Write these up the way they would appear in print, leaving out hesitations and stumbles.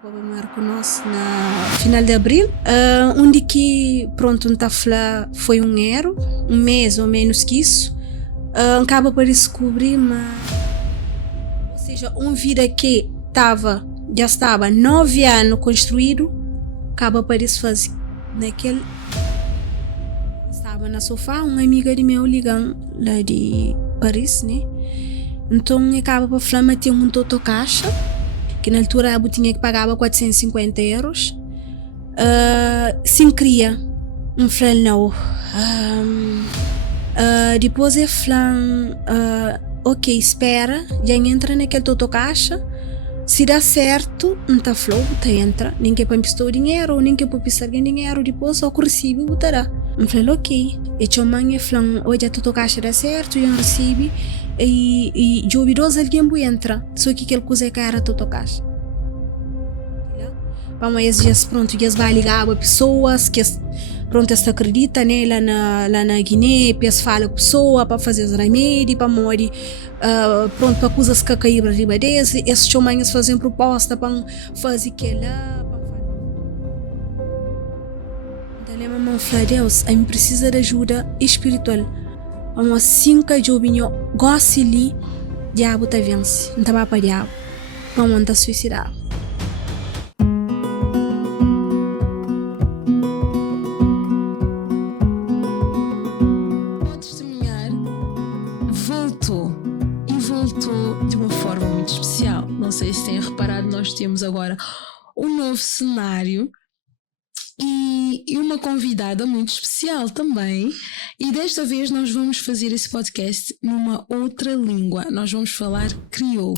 para marcar nós na final de abril, onde que pronto não tá foi um ano, um mês ou menos que isso, acaba para descobrir, mas, ou seja, vida que já estava 9 anos construído, acaba para desfazer. Naquele estava na sofá, uma amiga de meu ligando lá de Paris, né? Então acaba para falar que tem um caixa, que na altura eu tinha que pagar 450 euros, sem cria um flan não. Depois eu flan, ok, espera, já entra naquele caixa, se dá certo, não tá flow, tá entra, ninguém para emprestar dinheiro, ninguém para pisar dinheiro, depois só recebe, botará. Eu falei, ok, e tinha mãe flan, hoje a caixa dá certo, já recebe, e de ouvidoso alguém entra, só que aquele coisa é cara a caixa. Mas eles pronto, eles vai ligar a pessoas que pronto, se acredita, né, lá na Guiné, eles falam com a pessoa para fazer os remédios, para morrer, pronto, para coisas que caíram para riba deles, esses chamanes fazem proposta para fazer aquela, então a mamãe fala, Deus, a mim precisa de ajuda espiritual, mas assim que eu vinha, gosto ali, diabo tá vence, não estava para diabo, para montar suicidar. Voltou de uma forma muito especial. Não sei se têm reparado, nós temos agora um novo cenário e uma convidada muito especial também. E desta vez nós vamos fazer esse podcast numa outra língua. Nós vamos falar crioulo.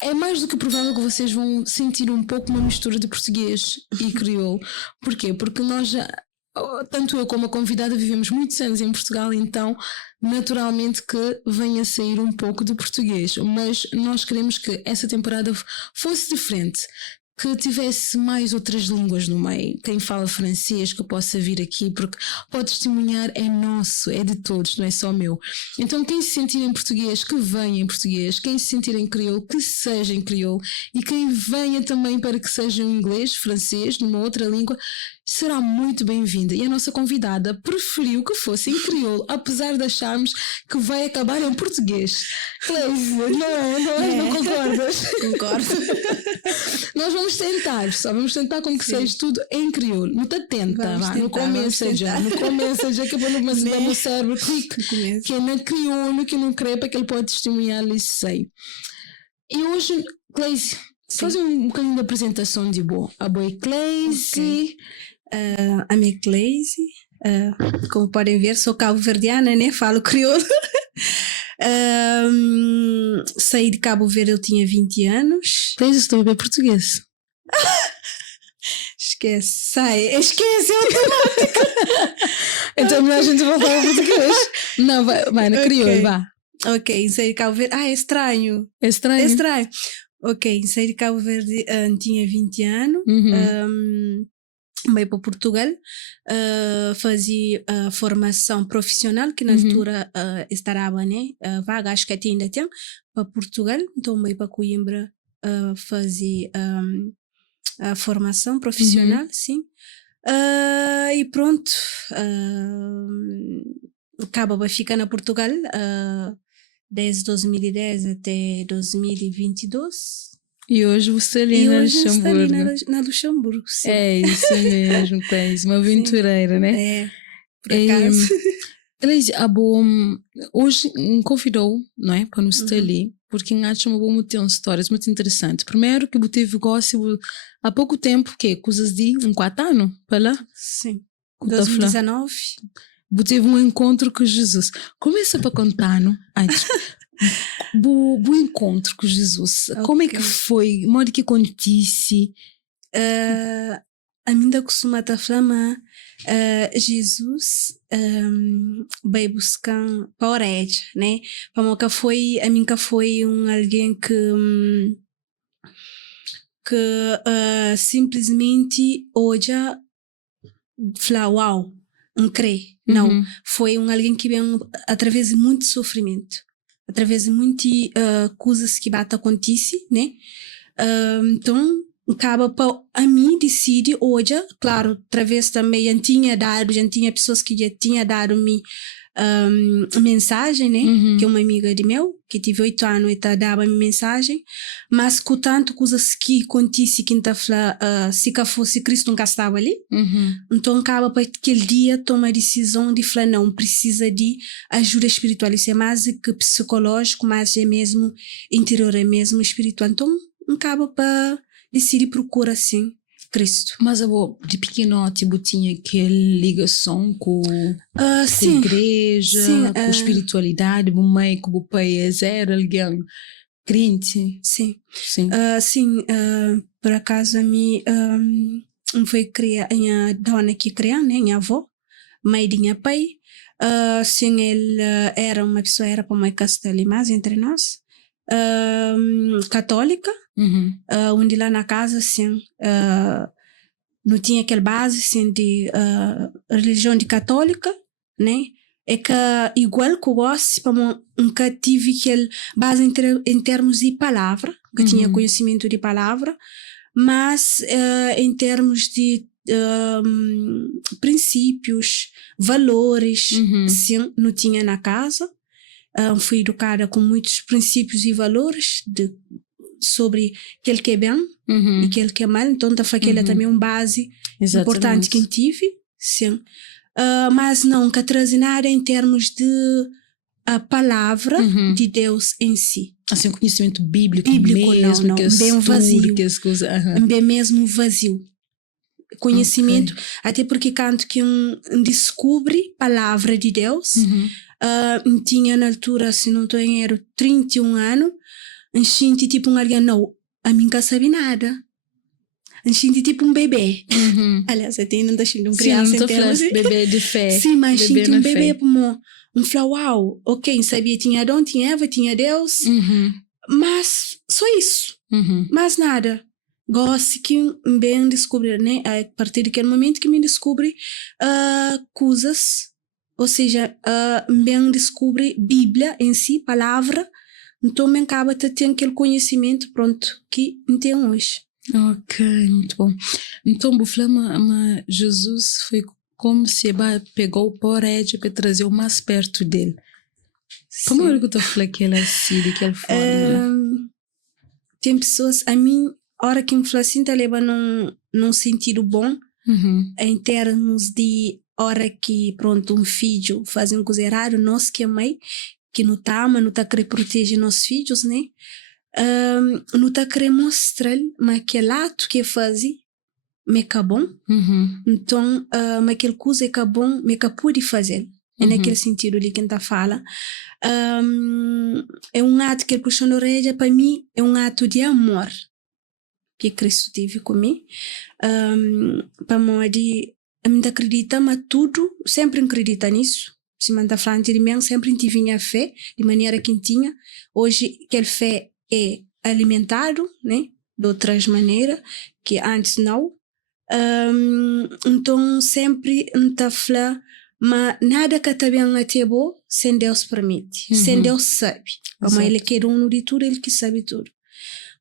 É mais do que provável que vocês vão sentir um pouco uma mistura de português e crioulo. Porquê? Porque nós já, tanto eu como a convidada, vivemos muitos anos em Portugal, então naturalmente que venha a sair um pouco de português, mas nós queremos que essa temporada fosse diferente, que tivesse mais outras línguas no meio, quem fala francês que possa vir aqui, porque pode testemunhar, é nosso, é de todos, não é só meu. Então quem se sentir em português, que venha em português, quem se sentir em crioulo, que seja em crioulo, e quem venha também para que seja em inglês, francês, numa outra língua, será muito bem-vinda. E a nossa convidada preferiu que fosse em crioulo, apesar de acharmos que vai acabar em português. Cleise, não concordas? Concordo. Nós vamos tentar com que seja tudo em crioulo. Muito atenta, no começo já que eu vou no meu cérebro que é na crioulo, que não crepa que ele pode testemunhar ali sei. E hoje, Cleise, faz um bocadinho de apresentação de boa. A boa Cleise. Okay. A minha Cleise, como podem ver, sou cabo-verdiana, né? Falo crioulo. Saí de Cabo Verde, eu tinha 20 anos. Cleise, estou a ver português. Esquece automático. Então melhor a gente voltar ao português. Não, vai na crioulo, vá. Ok, saí de Cabo Verde. É estranho. É estranho. Ok, saí de Cabo Verde, tinha 20 anos. Veio para Portugal, fazia formação profissional, que na altura estava, né? Vaga, acho que ainda tem, para Portugal. Então veio para Coimbra fazer a formação profissional, sim. E pronto, acaba ficando na Portugal desde 2010 até 2022. E hoje você ali na Luxemburgo. Na Luxemburgo, sim. É isso mesmo, Cleise, uma aventureira, né? É, por acaso. Cleise, hoje me convidou, não é? Para nos estar ali, porque acho uma boa histórias muito interessantes. Primeiro que eu teve gosto há pouco tempo, que coisas de 4 anos, para lá? Sim, 2019. Eu teve um encontro com Jesus. Começa para contar, não? O encontro com Jesus, okay. Como é que foi? Modo que acontece? A mim da costuma estar falando, Jesus vai buscar para a né? A mim que foi alguém que simplesmente hoje fala, uau, não crê. Não, foi alguém que vem através de muito sofrimento, através de muitas coisas que acontecem, né? Então acaba para a mim decide hoje, claro, através também já tinha pessoas que já tinha dado-me mensagem, né? Que é uma amiga de meu, que tive 8 anos e dava-me mensagem, mas com tanto coisas que acontece que está se fosse Cristo nunca estava ali, então acaba para aquele dia toma a decisão de falar não, precisa de ajuda espiritual, isso é mais que psicológico, mas é mesmo interior, é mesmo espiritual, então acaba para decidir procurar assim Cristo. Mas de pequeno tipo, tinha aquela ligação com a igreja, sim, com espiritualidade, o mãe, com o pai, era alguém crente? Sim. Por acaso a mim foi criar a dona que criou, né, minha avó, mãe de minha pai, sim, ele era uma pessoa, era para uma castelo, mas entre nós, católica, onde lá na casa, sim, não tinha aquela base, assim, de religião de católica, né? É que igual que eu gosto, nunca tive aquela base em termos de palavra, que tinha conhecimento de palavra, mas em termos de princípios, valores, sim, não tinha na casa. Fui educada com muitos princípios e valores sobre aquele que é bem e aquele que é mal, então aquela também é uma base importante que eu tive, sim. Mas não, que traz nada em termos de a palavra de Deus em si. Assim, conhecimento bíblico mesmo, não, bem vazio, bem mesmo vazio. Conhecimento, até porque quando que descobre a palavra de Deus, tinha na altura, se não estou em erro, 31 anos, enchente tipo alguém, não, a mim não sabe nada. Enchente tipo um bebê. Aliás, até ainda enchente criança em termos de bebê de fé. Sim, mas enchente um bebê como uau, ok, sabia, tinha Adão, tinha Eva, tinha Deus, mas só isso, mais nada. Gosto que bem descobrir, né? A partir daquele momento que me descobre coisas, ou seja, bem descobre Bíblia em si, palavra, então me acaba de ter aquele conhecimento pronto que tem hoje. Ok, muito bom. Então, mas Jesus foi como se pegou o porém para trazer o mais perto dele. Sim. Como é que tu falou que ele assim, de que forma? Tem pessoas, a mim, a hora que me fala assim, tá levando num sentido bom, em termos de hora que, pronto, um filho faz um coisa errado, nós que é mãe, que não tá querendo proteger nossos filhos, né? Não tá querendo mostrar, mas aquele ato que faz, me é bom. Então, mas aquele coisa é bom, me é pude fazer. É naquele sentido ali que a gente fala. É um ato que ele puxou na orelha, para mim, é um ato de amor que Cristo teve comigo. Para mim, a mim acredita, mas tudo, sempre acredita nisso. Se manda falando de mim, sempre tive a fé, de maneira que tinha. Hoje, aquela fé é alimentado, né? De outras maneiras, que antes não. Então, sempre está falando, mas nada que está bem até bom, sem Deus permite, sem Deus sabe. Mas ele quer de tudo, ele que sabe tudo.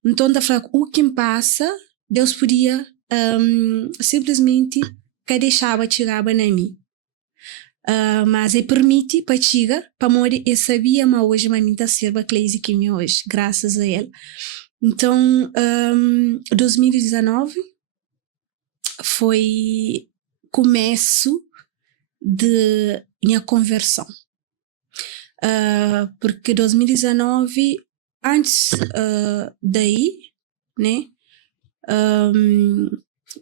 Então, está falando, o que passa, Deus podia simplesmente que deixava chegar na mim. Mas ele permite para chegar, para morrer, eu sabia, mas hoje a mim está serva Cleise que me hoje, graças a ele. Então, 2019 foi começo de minha conversão. Porque 2019, antes daí, né?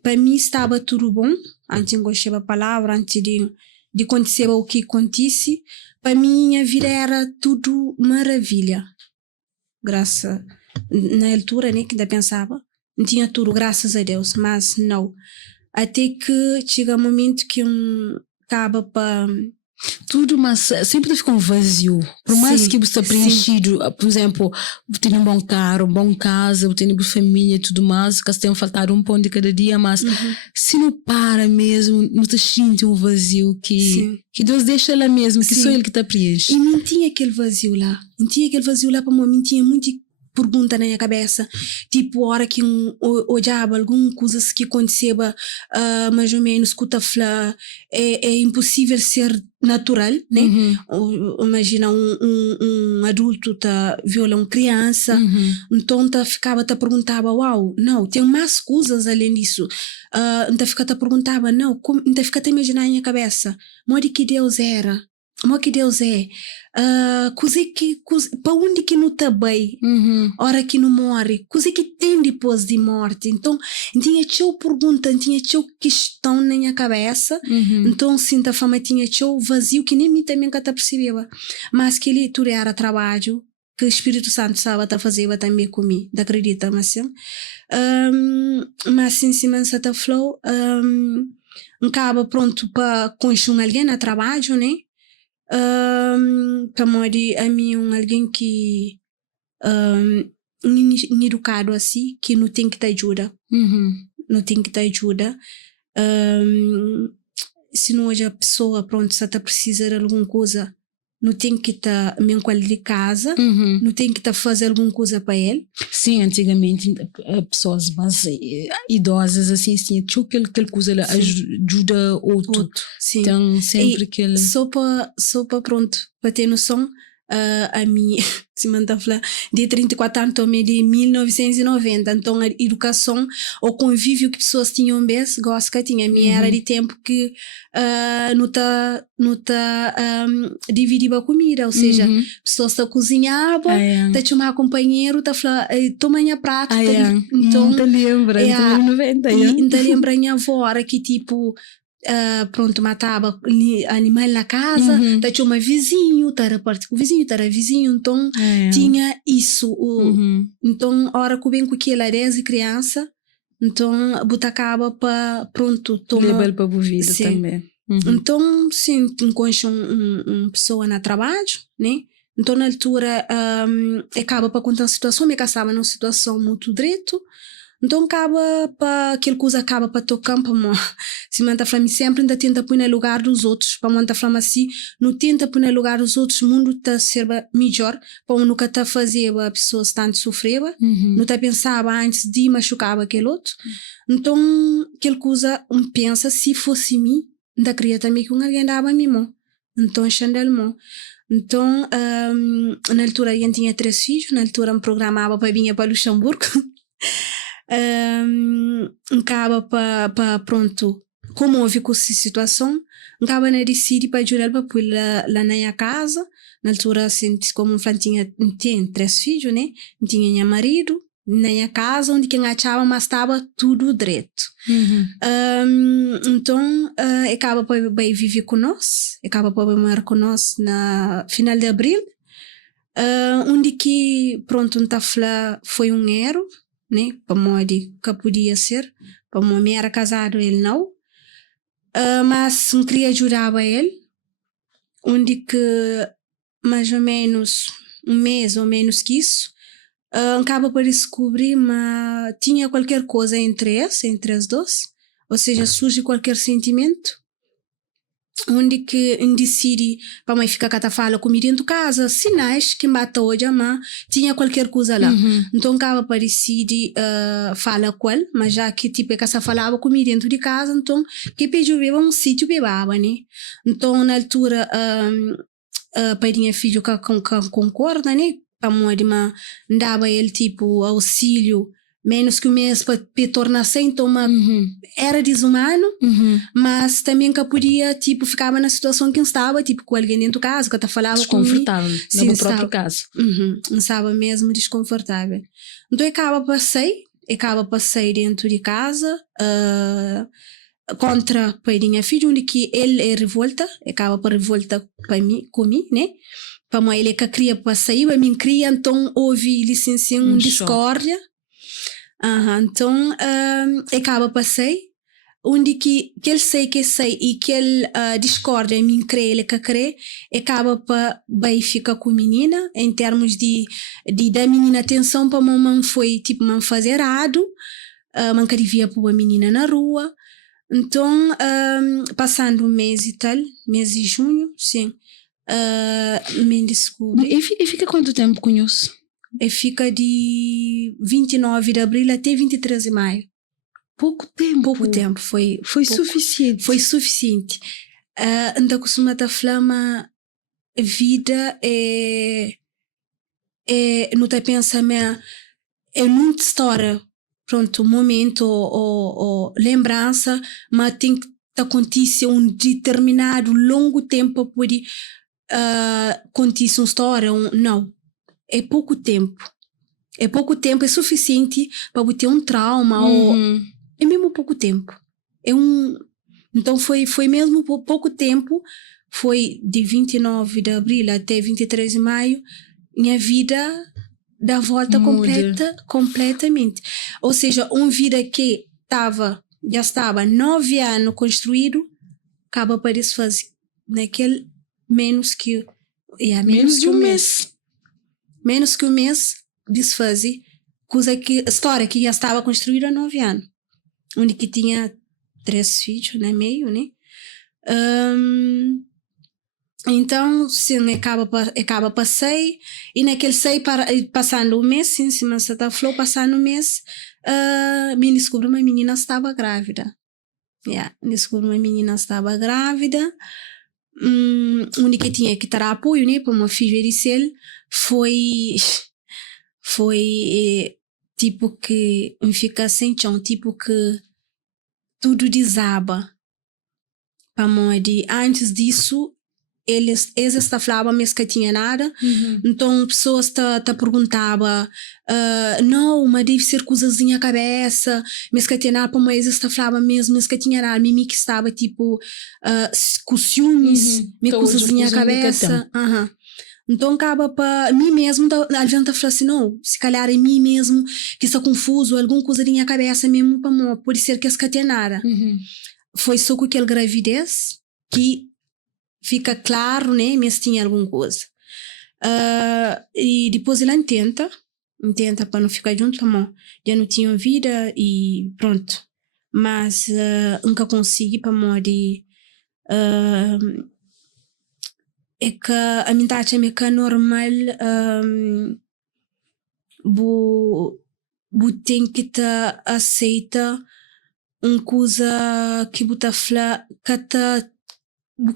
Para mim estava tudo bom, antes de gostava da palavra, antes de acontecer o que acontece, para mim minha vida era tudo maravilha. Graças, na altura, né, que ainda pensava, não tinha tudo, graças a Deus, mas não. Até que chega um momento que acaba para... Tudo, mas sempre fica um vazio. Por mais que você está preenchido, por exemplo, tem um bom carro, uma boa casa, tem uma família e tudo mais, que tem faltar um pão de cada dia, mas se não para mesmo, não te sente um vazio que Deus deixa lá mesmo, que só Ele que está preenche. E não tinha aquele vazio lá. Não tinha aquele vazio lá para mim, tinha muita pergunta na minha cabeça, tipo, hora que olhava alguma coisa que acontecia, mais ou menos, que é impossível ser natural, né? Imagina um adulto tá viola uma criança, então tá perguntava, uau, não, tem mais coisas além disso. Então fica perguntava, não, então fica a imaginar na minha cabeça, modo que Deus era, modo que Deus é, para onde que não está bem, hora que não morre, coisa que tem depois de morte. Então tinha teu pergunta, tinha teu questão na minha cabeça, então sinta a fama, tinha teu vazio que nem mim também que percebia, mas que ele tudo era trabalho que o Espírito Santo estava a fazer também comigo, acredita, mas sim. Mas em cima dessa flow, acaba pronto para construir alguém na trabalho, né? Para morrer a mim alguém que educado assim, que não tem que te ajuda, não tem que te ajuda. Se não hoje a pessoa pronto se está precisa de alguma coisa, não tem que estar mesmo com ele de casa, não tem que estar fazer alguma coisa para ele. Sim, antigamente pessoas mais idosas assim tinha aquele coisa ajuda outro. Sim. Então sempre aquele só para pronto para ter noção, a minha se manda falar de 34 anos também de 1990, então a educação, o convívio que pessoas tinham bem, gosto que tinha a minha era de tempo que não tá dividia a comida, ou seja, pessoas tá cozinhava, tá chamar companheiro, tá falar toma minha prato, então te lembra de 90, então lembra minha avó que tipo pronto, matava animal na casa, tinha uma vizinho, era parte com o vizinho, era vizinho, então tinha isso. Então, a hora que vem com aquela 10 criança, então, buta acaba para pronto, tomar. Leva para a vida também. Então, sim, encontra uma pessoa na trabalho, né? Então, na altura, acaba para contar a situação, me caçava numa situação muito direito. Então acaba para aquele coisa acaba para tocar para mim. Se manta flama sempre ainda tenta pôr no lugar dos outros, para manta flama assim, não tenta pôr no lugar dos outros, o mundo tá ser melhor, para nunca tá fazer a pessoa tanto sofrer, não tá pensava antes de machucar aquele outro. Então aquele coisa pensa se fosse mim, ainda queria também que alguém dava a mim, então chandel. Então na altura a gente tinha 3 filhos, na altura me programava para vir para Luxemburgo. Acaba para pronto, como houve com essa situação, acaba na decidir para ajudar para pôr lá na minha casa. Na altura, assim, como eu tinha 3 filhos, né? Tinha meu marido na minha casa, onde quem achava, mas estava tudo direito. Então, acaba para viver com nós, acaba para morar com nós na final de abril, onde que pronto, foi um erro, né? Para modo que podia ser, para mim era casado, ele não, mas não queria ajudar ele, onde que mais ou menos um mês ou menos que isso, acaba por descobrir, mas tinha qualquer coisa entre as duas, ou seja, surge qualquer sentimento, onde que decide para mãe ficar cá fala comigo dentro de casa, sinais que mata hoje, mas tinha qualquer coisa lá. Então acaba para decidir fala com ele, mas já que tipo é que essa falava comigo dentro de casa, então que pediu beba um sítio bebava, né? Então na altura pai tinha filho que concorda, né? Para mãe dava ele tipo auxílio menos que um mês para tornar-se, então era desumano, mas também que podia, tipo, ficava na situação que estava, tipo, com alguém dentro de casa, que falava desconfortável, no próprio caso. Não estava mesmo desconfortável. Então, acaba passei dentro de casa, contra Pairinha Filho, onde que ele é revolta, acaba por revolta para mim, comigo, né? Para mim, ele é que queria para sair, para mim queria, então houve licença um discórdia. Então acaba passei onde que ele sei e que ele discorda em mim crê ele que crê acaba para bem fica com a menina em termos de dar a menina atenção para a mamãe foi tipo não fazer errado, não queria pôr a menina na rua. Então passando um mês e tal, mês de junho, sim, me descobre. E fica quanto tempo com isso? fica de 29 de abril até 23 de maio. Pouco tempo. Pouco tempo, foi Suficiente. Foi suficiente. Ainda costuma estar flama, a vida não te pensa, é muita história, pronto, momento ou lembrança, mas tem que acontecer um determinado longo tempo para poder acontecer uma história, não, é pouco tempo, é suficiente para ter um trauma, ou é mesmo pouco tempo, então foi mesmo pouco tempo, foi de 29 de abril até 23 de maio, minha vida dá volta completamente. Ou seja, uma vida que já estava 9 anos construído, acaba para desfazer naquele menos que um mês. Menos que um mês desfazer história que já estava construída há 9 anos. Onde que tinha 3 filhos, né, meio, né? Então, sim, acaba passei, e naquele sei, passando o mês, sim, se você está falando, passando o mês, me descobri uma menina estava grávida. Descobri uma menina estava grávida, onde que tinha que ter apoio, né, para uma filha de cel, foi tipo que me fica sem chão, tipo que tudo desaba. Para modo antes disso, eles falavam mesmo que tinha nada, então pessoas te perguntavam, não, mas deve ser coisazinha a cabeça, mesmo que tinha nada, para eles falavam mesmo que tinha nada, mimi que estava tipo com ciúmes, coisazinha a cabeça, então acaba para mim mesmo, a gente fala assim, não, se calhar é mim mesmo que está confuso, alguma coisazinha a cabeça mesmo, para mim, pode ser que tinha nada. Foi só com aquela gravidez que fica claro, né, mas tinha alguma coisa. E depois ela tenta para não ficar junto, amor. Já não tinha vida e pronto. Mas nunca consegui para morrer. É que a minha taxa é normal. Tem que te aceita uma coisa que você fala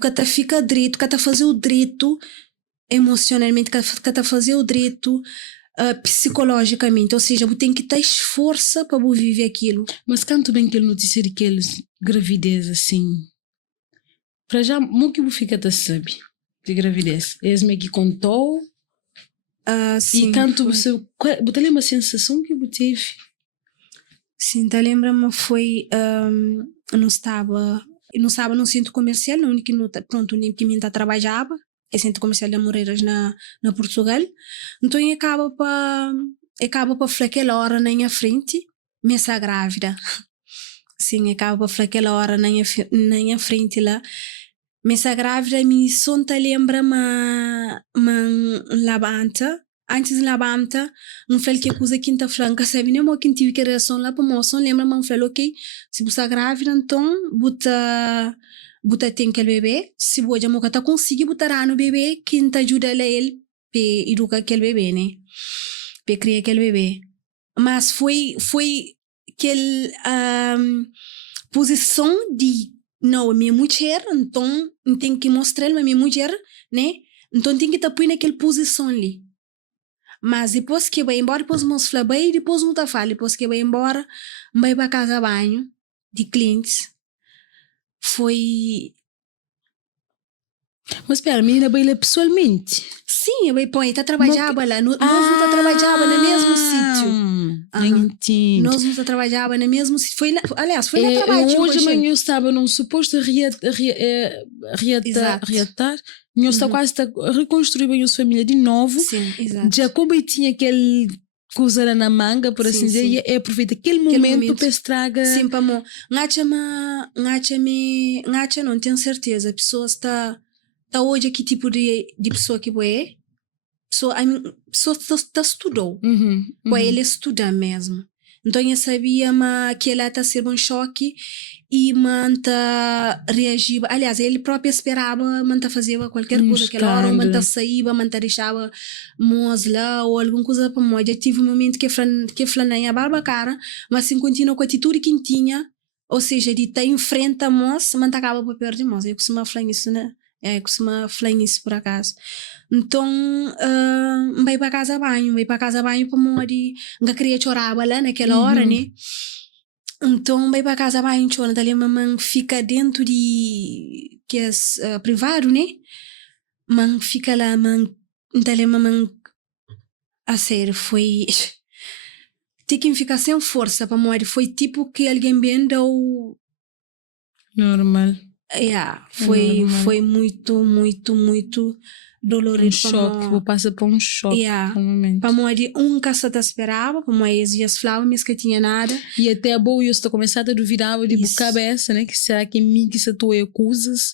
que te fica direito, que te fazer o direito emocionalmente, que te fazer o direito psicologicamente, ou seja, você tem que ter esforço para viver aquilo. Mas canto bem aquela notícia de aqueles gravidez assim, para já, como que você fica a saber de gravidez? Eles me que contou sim, e canto você lembra a sensação que você teve? Sim, te lembra-me, foi não estava no centro comercial, no único pronto, onde que me trabalhava, é centro comercial de Moreiras na Portugal. Então acaba para falar aquela hora na minha frente, me está grávida. Sim, acaba para falar aquela hora na minha frente lá, me está grávida, me só te lembra-me labanta. Antes de labanta, não falei que coisa quinta franca, sabe? Nem que tive que reação lá para moça, lembra-me, falei, ok, se você está grávida, então, você tem aquele bebê, se você já conseguir botar no bebê, quem te ajuda ele para educar aquele bebê, né? Para criar aquele bebê. Mas foi aquela posição de, não, minha mulher, então, tem que mostrar a minha mulher, né? Então, tem que estar põe naquela posição ali. Mas depois que vai embora, depois moço fala bem, depois não tá fala, depois que vai embora, vai para casa banho de clientes. Foi. Mas espera, a menina vai lá pessoalmente? Sim, eu põe, tá trabalhava lá, nós não trabalhava no mesmo sítio. Nós não trabalhava no mesmo sítio. Foi lá, aliás, foi lá trabalhar. Hoje amanhã eu estava num suposto reatar. Eu está quase a reconstruir bem a sua família de novo. Sim, exato. Já como eu tinha aquele coisa lá na manga, por assim dizer, e aproveita aquele momento para estragar. Sim, para mim. Ngacha não tenho certeza. A pessoa está hoje aqui tipo de pessoa que é. Pessoa estudou. Ele estuda mesmo. Então eu sabia que ela está a ser um choque e manta reagiva, aliás, ele próprio esperava, manta fazia qualquer coisa aquela hora, ou manta saía, manta deixava mosla ou alguma coisa para moja. Tive um momento que flanei a barba cara, mas assim continua com a atitude que tinha, ou seja, de estar em frente a moça, manta acaba por perder moça. Eu costumo falar isso, né? Costumo falar isso por acaso. Então, vai para casa banho para morrer, não queria chorar lá naquela hora, né? Então, vai para casa banho, chora, dali a mamãe fica dentro de que é privado, né? Man fica lá, dali a mamãe, a sério, foi tem que ficar sem força para morrer, foi tipo que alguém bem deu normal. Foi muito dolorido. Choque, vou passar por um choque. Para morrer, casa te esperava, para morrer, as dias falavam, mas que tinha nada. E até a boa, eu estou começando a duvidar de cabeça, né? Que será que mim que se tu acusas,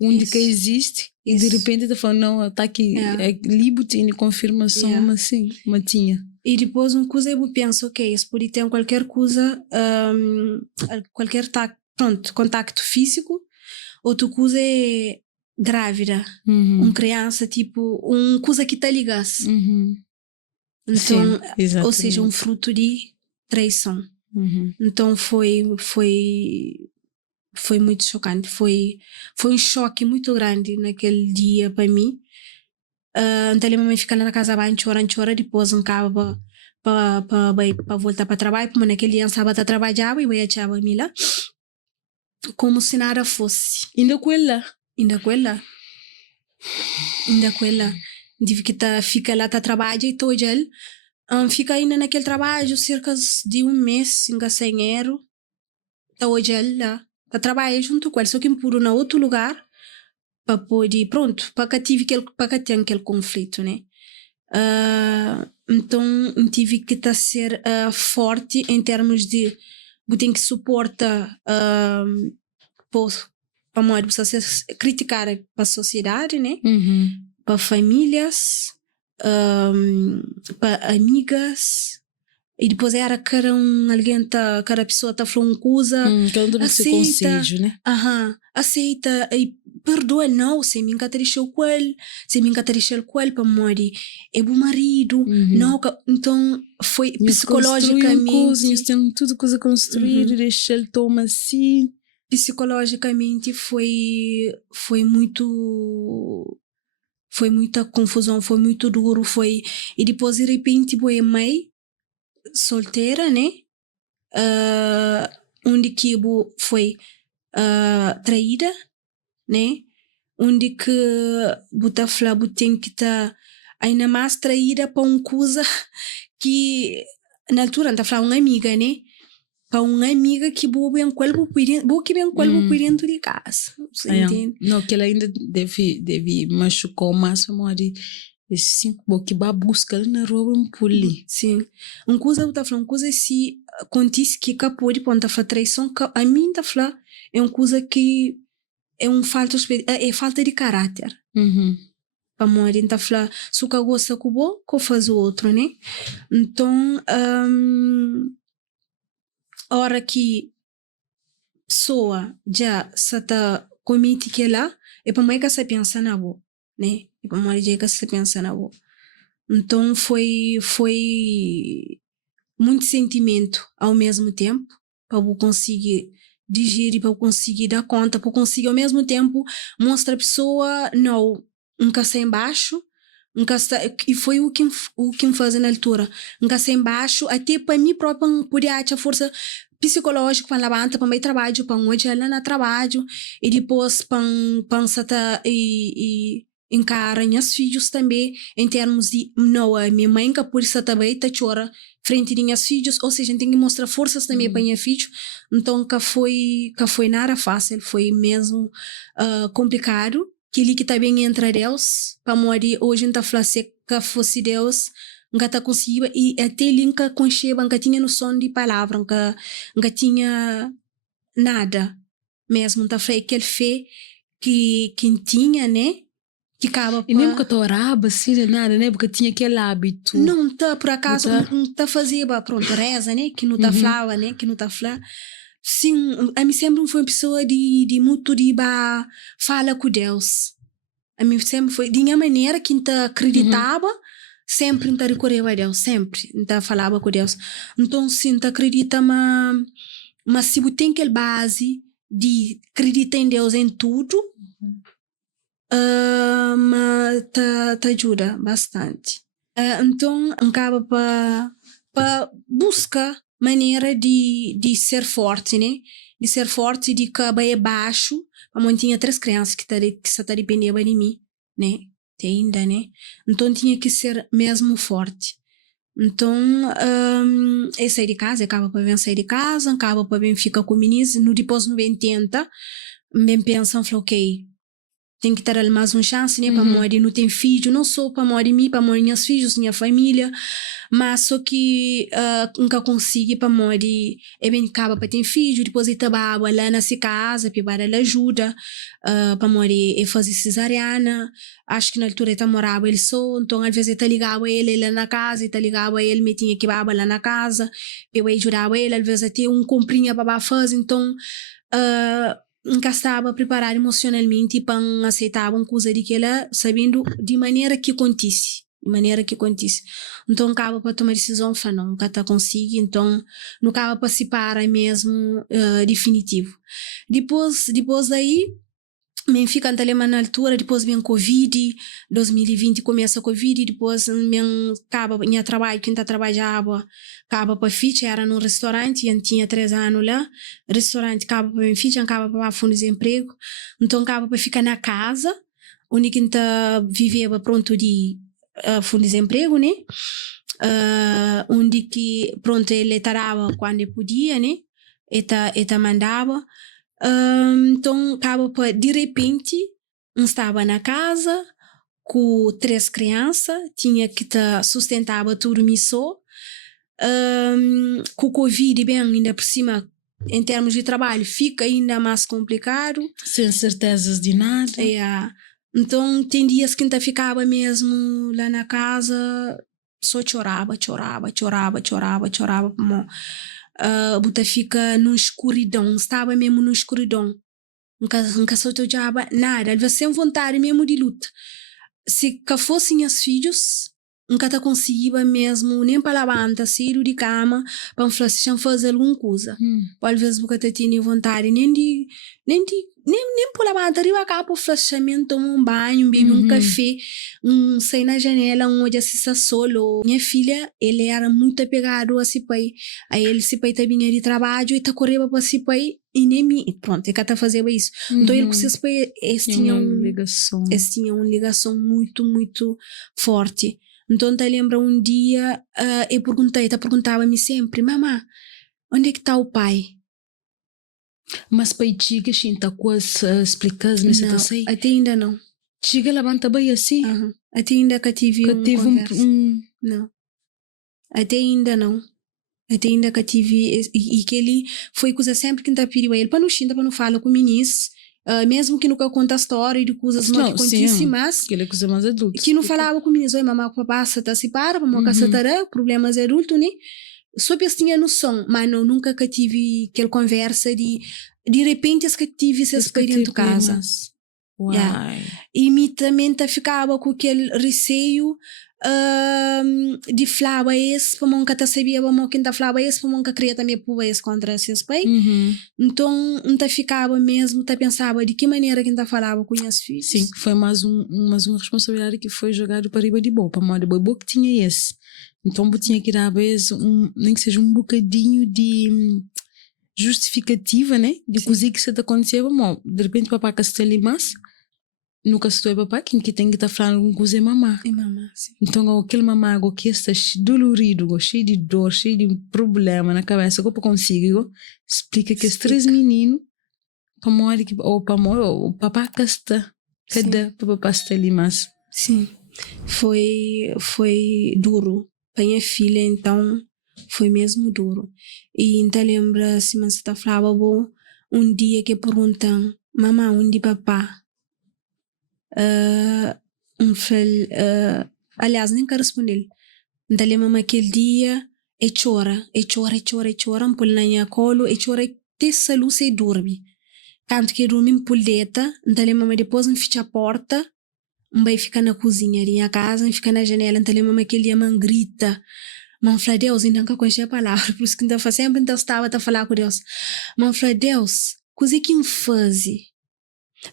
onde que existe, e de repente está falando, não, está aqui, é livre, tem confirmação, mas sim, mas tinha. E depois uma coisa eu penso, ok, isso pode ter qualquer coisa, contacto físico, outra coisa é grávida, uma criança, tipo, uma coisa que te ligasse. Então, sim, ou seja, um fruto de traição. Então foi muito chocante, foi um choque muito grande naquele dia para mim. Então a mamãe fica lá na casa bem, chora, depois acaba para voltar para trabalho, porque naquele dia sábado trabalhava e eu ia echar me lá como se nada fosse. Ainda com ela tive que fica lá tá trabalha e todo ele fica ainda naquele trabalho cerca de um mês sem dinheiro, tá hoje ele lá tá trabalha junto com ele, só que por na outro lugar para poder, pronto, para que ter aquele conflito, né? Então tive que ser forte em termos de tem que suportar para modo você criticar para a sociedade, né? Para famílias, para amigas. E depois era cada pessoa tá falando uma coisa, aceita, né? Aceita e perdoa, não, se me encatrixou com ele, para morrer, é bom marido, não, então foi psicologicamente, tem tudo coisa construída, deixa ele toma assim, psicologicamente foi muita confusão, foi muito duro, e depois de repente boa mãe solteira, né? Onde que foi traída, né? Onde que buta flabo tem que estar ainda mais traída para uma coisa que na altura não falava uma amiga, né? Para uma amiga que boa bem qualquer por dentro de casa, você entende? Não, que ela ainda deve machucar mais a morrer. Sim, que vai buscar na rua um puli. Sim. Uma coisa eu tá falando, uma coisa se acontece que pode ponta fa traição, a mim tá falando é uma coisa que é falta de caráter. Para morrer, tá falando, se o que gosta com o bom, que faz o outro, né? Então, a hora que pessoa já se tá comete que lá, é para mãe que se pensa na boa, né? E para morrer que se pensa na boa. Então foi muito sentimento ao mesmo tempo para eu conseguir digerir, para eu conseguir dar conta, para eu conseguir ao mesmo tempo mostrar a pessoa não, nunca sai embaixo, e foi o que me faz na altura, nunca sai embaixo, até para mim própria poder ter a força psicológica para levantar para meu trabalho, para hoje ela na trabalho e depois para e encara minhas filhos também em termos de não, a minha mãe que por isso também tá chora frente de minhas filhos, ou seja, tem que mostrar forças também para minha filho, então que foi nada fácil, foi mesmo complicado, que ele que tá bem entre Deus, para morrer hoje não tá falando que fosse Deus, nunca tá conseguindo, e até ele nunca concheba, nunca tinha noção de palavra, nunca tinha nada mesmo, tá falando que ele fez que tinha, né? Que acaba e nem porque tu orava assim, nada, né? Porque tinha aquele hábito. Não tá, por acaso, não tá fazia, pronto, reza, né? Que não tá falava, né? Que não tá falando. sim, a mim sempre foi uma pessoa de muito de fala com Deus. A mim sempre foi de minha maneira que ainda acreditava, sempre ainda recorreu a Deus, sempre ainda falava com Deus. Então, se ainda acredita, mas se você tem aquela base de acreditar em Deus em tudo, mas te ajuda bastante. Então, acaba para buscar maneira de ser forte, né? De ser forte, de acabar baixo. A mãe tinha 3 crianças que se dependiam de mim, né? Ainda, né? Então tinha que ser mesmo forte. Então, eu saí de casa, acaba para bem sair de casa, acaba para bem ficar com o menino. No depois no 80, bem pensam, falou, ok, tem que ter mais uma chance, né? Para morrer, não tem filho, não só para morrer mim, para morrer minhas filhos, minha família, mas só que nunca consigo para morrer, é bem acaba para ter filho, depois ele trabalha lá nessa casa, para ela ajuda, para morrer e fazer cesariana, acho que na altura ele morava ele só, então às vezes ele ligava ele lá na casa, ele ligava ele, me tinha que ir lá na casa, eu ajudava ele, às vezes até comprinha para fazer, então nunca estava preparado emocionalmente para aceitar uma coisa daquela, sabendo de maneira que acontece. Então, acaba para tomar decisão, não, nunca está consigo, então, não acaba para separar mesmo, definitivo. Depois daí, me fica na altura, depois vem Covid, 2020 começa a Covid, depois acaba minha trabalho, quem trabalhava, acaba para ficha, era num restaurante, eu tinha 3 anos lá, restaurante acaba para ficha, acaba para fundo de desemprego, então acaba para ficar na casa, onde quem vivia pronto de fundo de desemprego, né? Onde que pronto ele estava quando podia, né? Eta mandava. Então acaba para de repente estava na casa com 3 crianças, tinha que sustentava tudo só, com o Covid bem ainda por cima em termos de trabalho fica ainda mais complicado, sem certezas de nada. Então tem dias que ainda ficava mesmo lá na casa, só chorava, buta fica numa escuridão, estava mesmo numa escuridão, nunca só tocava nada, às vezes sem vontade mesmo de luta. Se que fossem os filhos, nunca te conseguia mesmo nem para levantar, sair de cama para fazer alguma coisa. Às vezes nunca te tinha vontade nem por levantar, arriba cá para o flashamento, tomar banho, beber um café, sair na janela, olhar se está solo. Minha filha, ele era muito apegado a esse pai. Aí ele, esse pai vinha de trabalho e correva para esse pai e nem me... Pronto, ele fazia isso. Então ele com seus pais, eles tinham uma ligação muito, muito forte. Então eu lembro um dia, eu perguntava-me sempre, mamãe, onde é que está o pai? Mas pai chiga shinta coisa explicas-me se tá sei. Até ainda não. Chiga levanta bem assim? Até ainda que tive conversa. Não. Até ainda não. Até ainda que tive e que ele foi coisa sempre que pediu a ele para não xinta, para não falar com o menino, mesmo que nunca conta a história de coisas não que acontecem, mas que ele é coisa mais adulta. Que não falava com o menino, oi mamãe, com o papai, se separa, para uma se tará, problemas adultos, né? Só que tinha noção, mas não, nunca que tive aquela conversa de repente que tive esse espelho dentro de casa. E me também ficava com aquele receio de falar esse, para nunca sabia para quem falava esse, para nunca queria também pôr esse contra esses pais. Então não ficava mesmo, pensava de que maneira quem falava com os filhos. Sim, foi mais uma responsabilidade que foi jogada para riba de boa, para moda boa que tinha esse. Então eu tinha que dar a vez nem que seja um bocadinho de justificativa, né? De coisa que se te aconteceu, de repente papai que está ali mais nunca se papai quem que tem que estar falando com coisa é mamá. Sim. Então aquele mamá que está dolorido, cheio de dor, cheio de problema na cabeça, que eu consigo explica que esses 3 meninos para morrer ou papai que está cada papai está ali mais. Sim, foi duro para minha filha, então foi mesmo duro. E então lembra se você está falando um dia que perguntam mamãe onde papá aliás nem quero responder. Então lembra aquele dia e chora, um pulo na minha colo e chora ter luz e dorme. Tanto que dorme em puleta, então a mamãe depois me fecha a porta, vai ficar na cozinha ali a casa, fica na janela, então a mamãe que ele ama grita. Mas fala, Deus, ainda nunca conheci a palavra, por isso que ainda sempre estava a falar com Deus. Mas fala, Deus, coisa que me faz?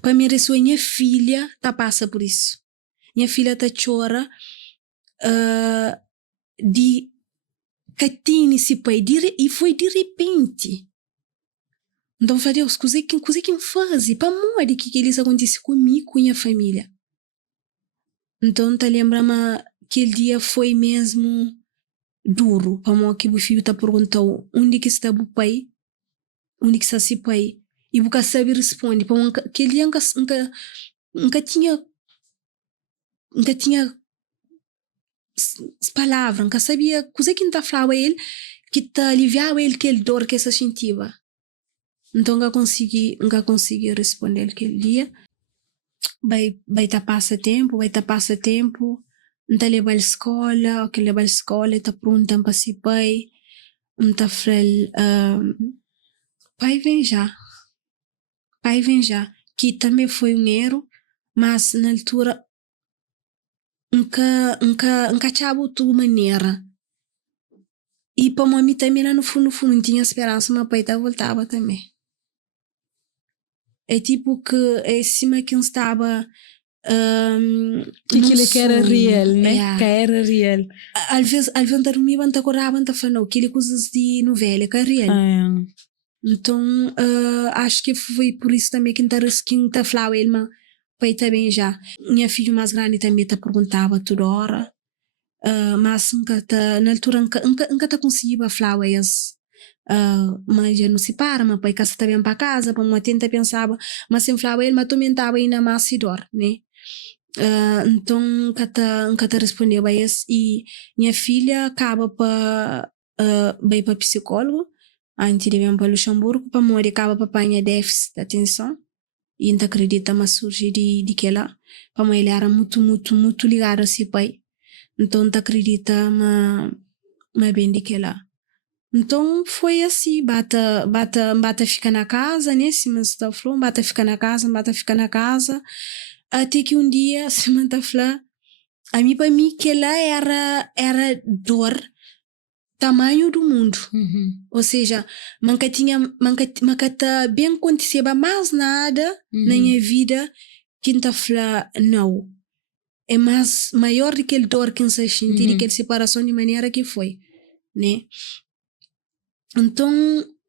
Para mim, a minha filha tá passa por isso. Minha filha tá chora de catine se pai e foi de repente. Então, eu falei, Deus, coisa que me faz? Para morrer que isso acontece comigo, com minha família. Então, tá lembrando que aquele dia foi mesmo duro. Para morrer que o filho tá perguntando onde que está o pai? Onde que está esse pai? E o sabe responde. Para morrer que ele nunca tinha palavras, nunca sabia coisa que não falava ele, que tá aliviava ele aquele dor que se sentia. Então nunca consegui responder aquele dia. Vai tá passa tempo, não levar a escola, que levar a escola, tá pronta para se pai, não tá pai vem já, que também foi um erro, mas na altura nunca tinha tua maneira. E para mim também lá no fundo não tinha esperança, mas pai tá voltava também. É tipo que é cima que estava que aquilo que era real, né? Yeah. Que era real. Às vezes não dormia, não acordava, não falava, aquilo coisas de novela que é real. Então acho que foi por isso também que não falava ele, mas pai também já. Minha filha mais grande também te perguntava toda hora, mas na altura nunca te conseguia falar isso. Mas já não se para, mas pai casa também para casa, para uma tenta pensava, mas sempre falava ele, mas também estava ainda mais se dor, né? Então nunca te respondeu a isso, e minha filha acaba para ir para psicólogo, antes de vir para Luxemburgo, para morrer, acaba para apanhar déficit de atenção, e não acredita, mas surge de que ela, para mim, ele era muito ligado a seu pai, então não acredita, mas bem de que ela. Então foi assim, bata ficar na casa, né? Se mas está falando, bata ficar na casa, até que um dia se manta falar, para mim que ela era dor tamanho do mundo. Ou seja, manca tá bem acontecia mais nada na minha vida que não tá falar não. É mais maior do que a dor que se sentir, aquela separação de maneira que foi, né? Então,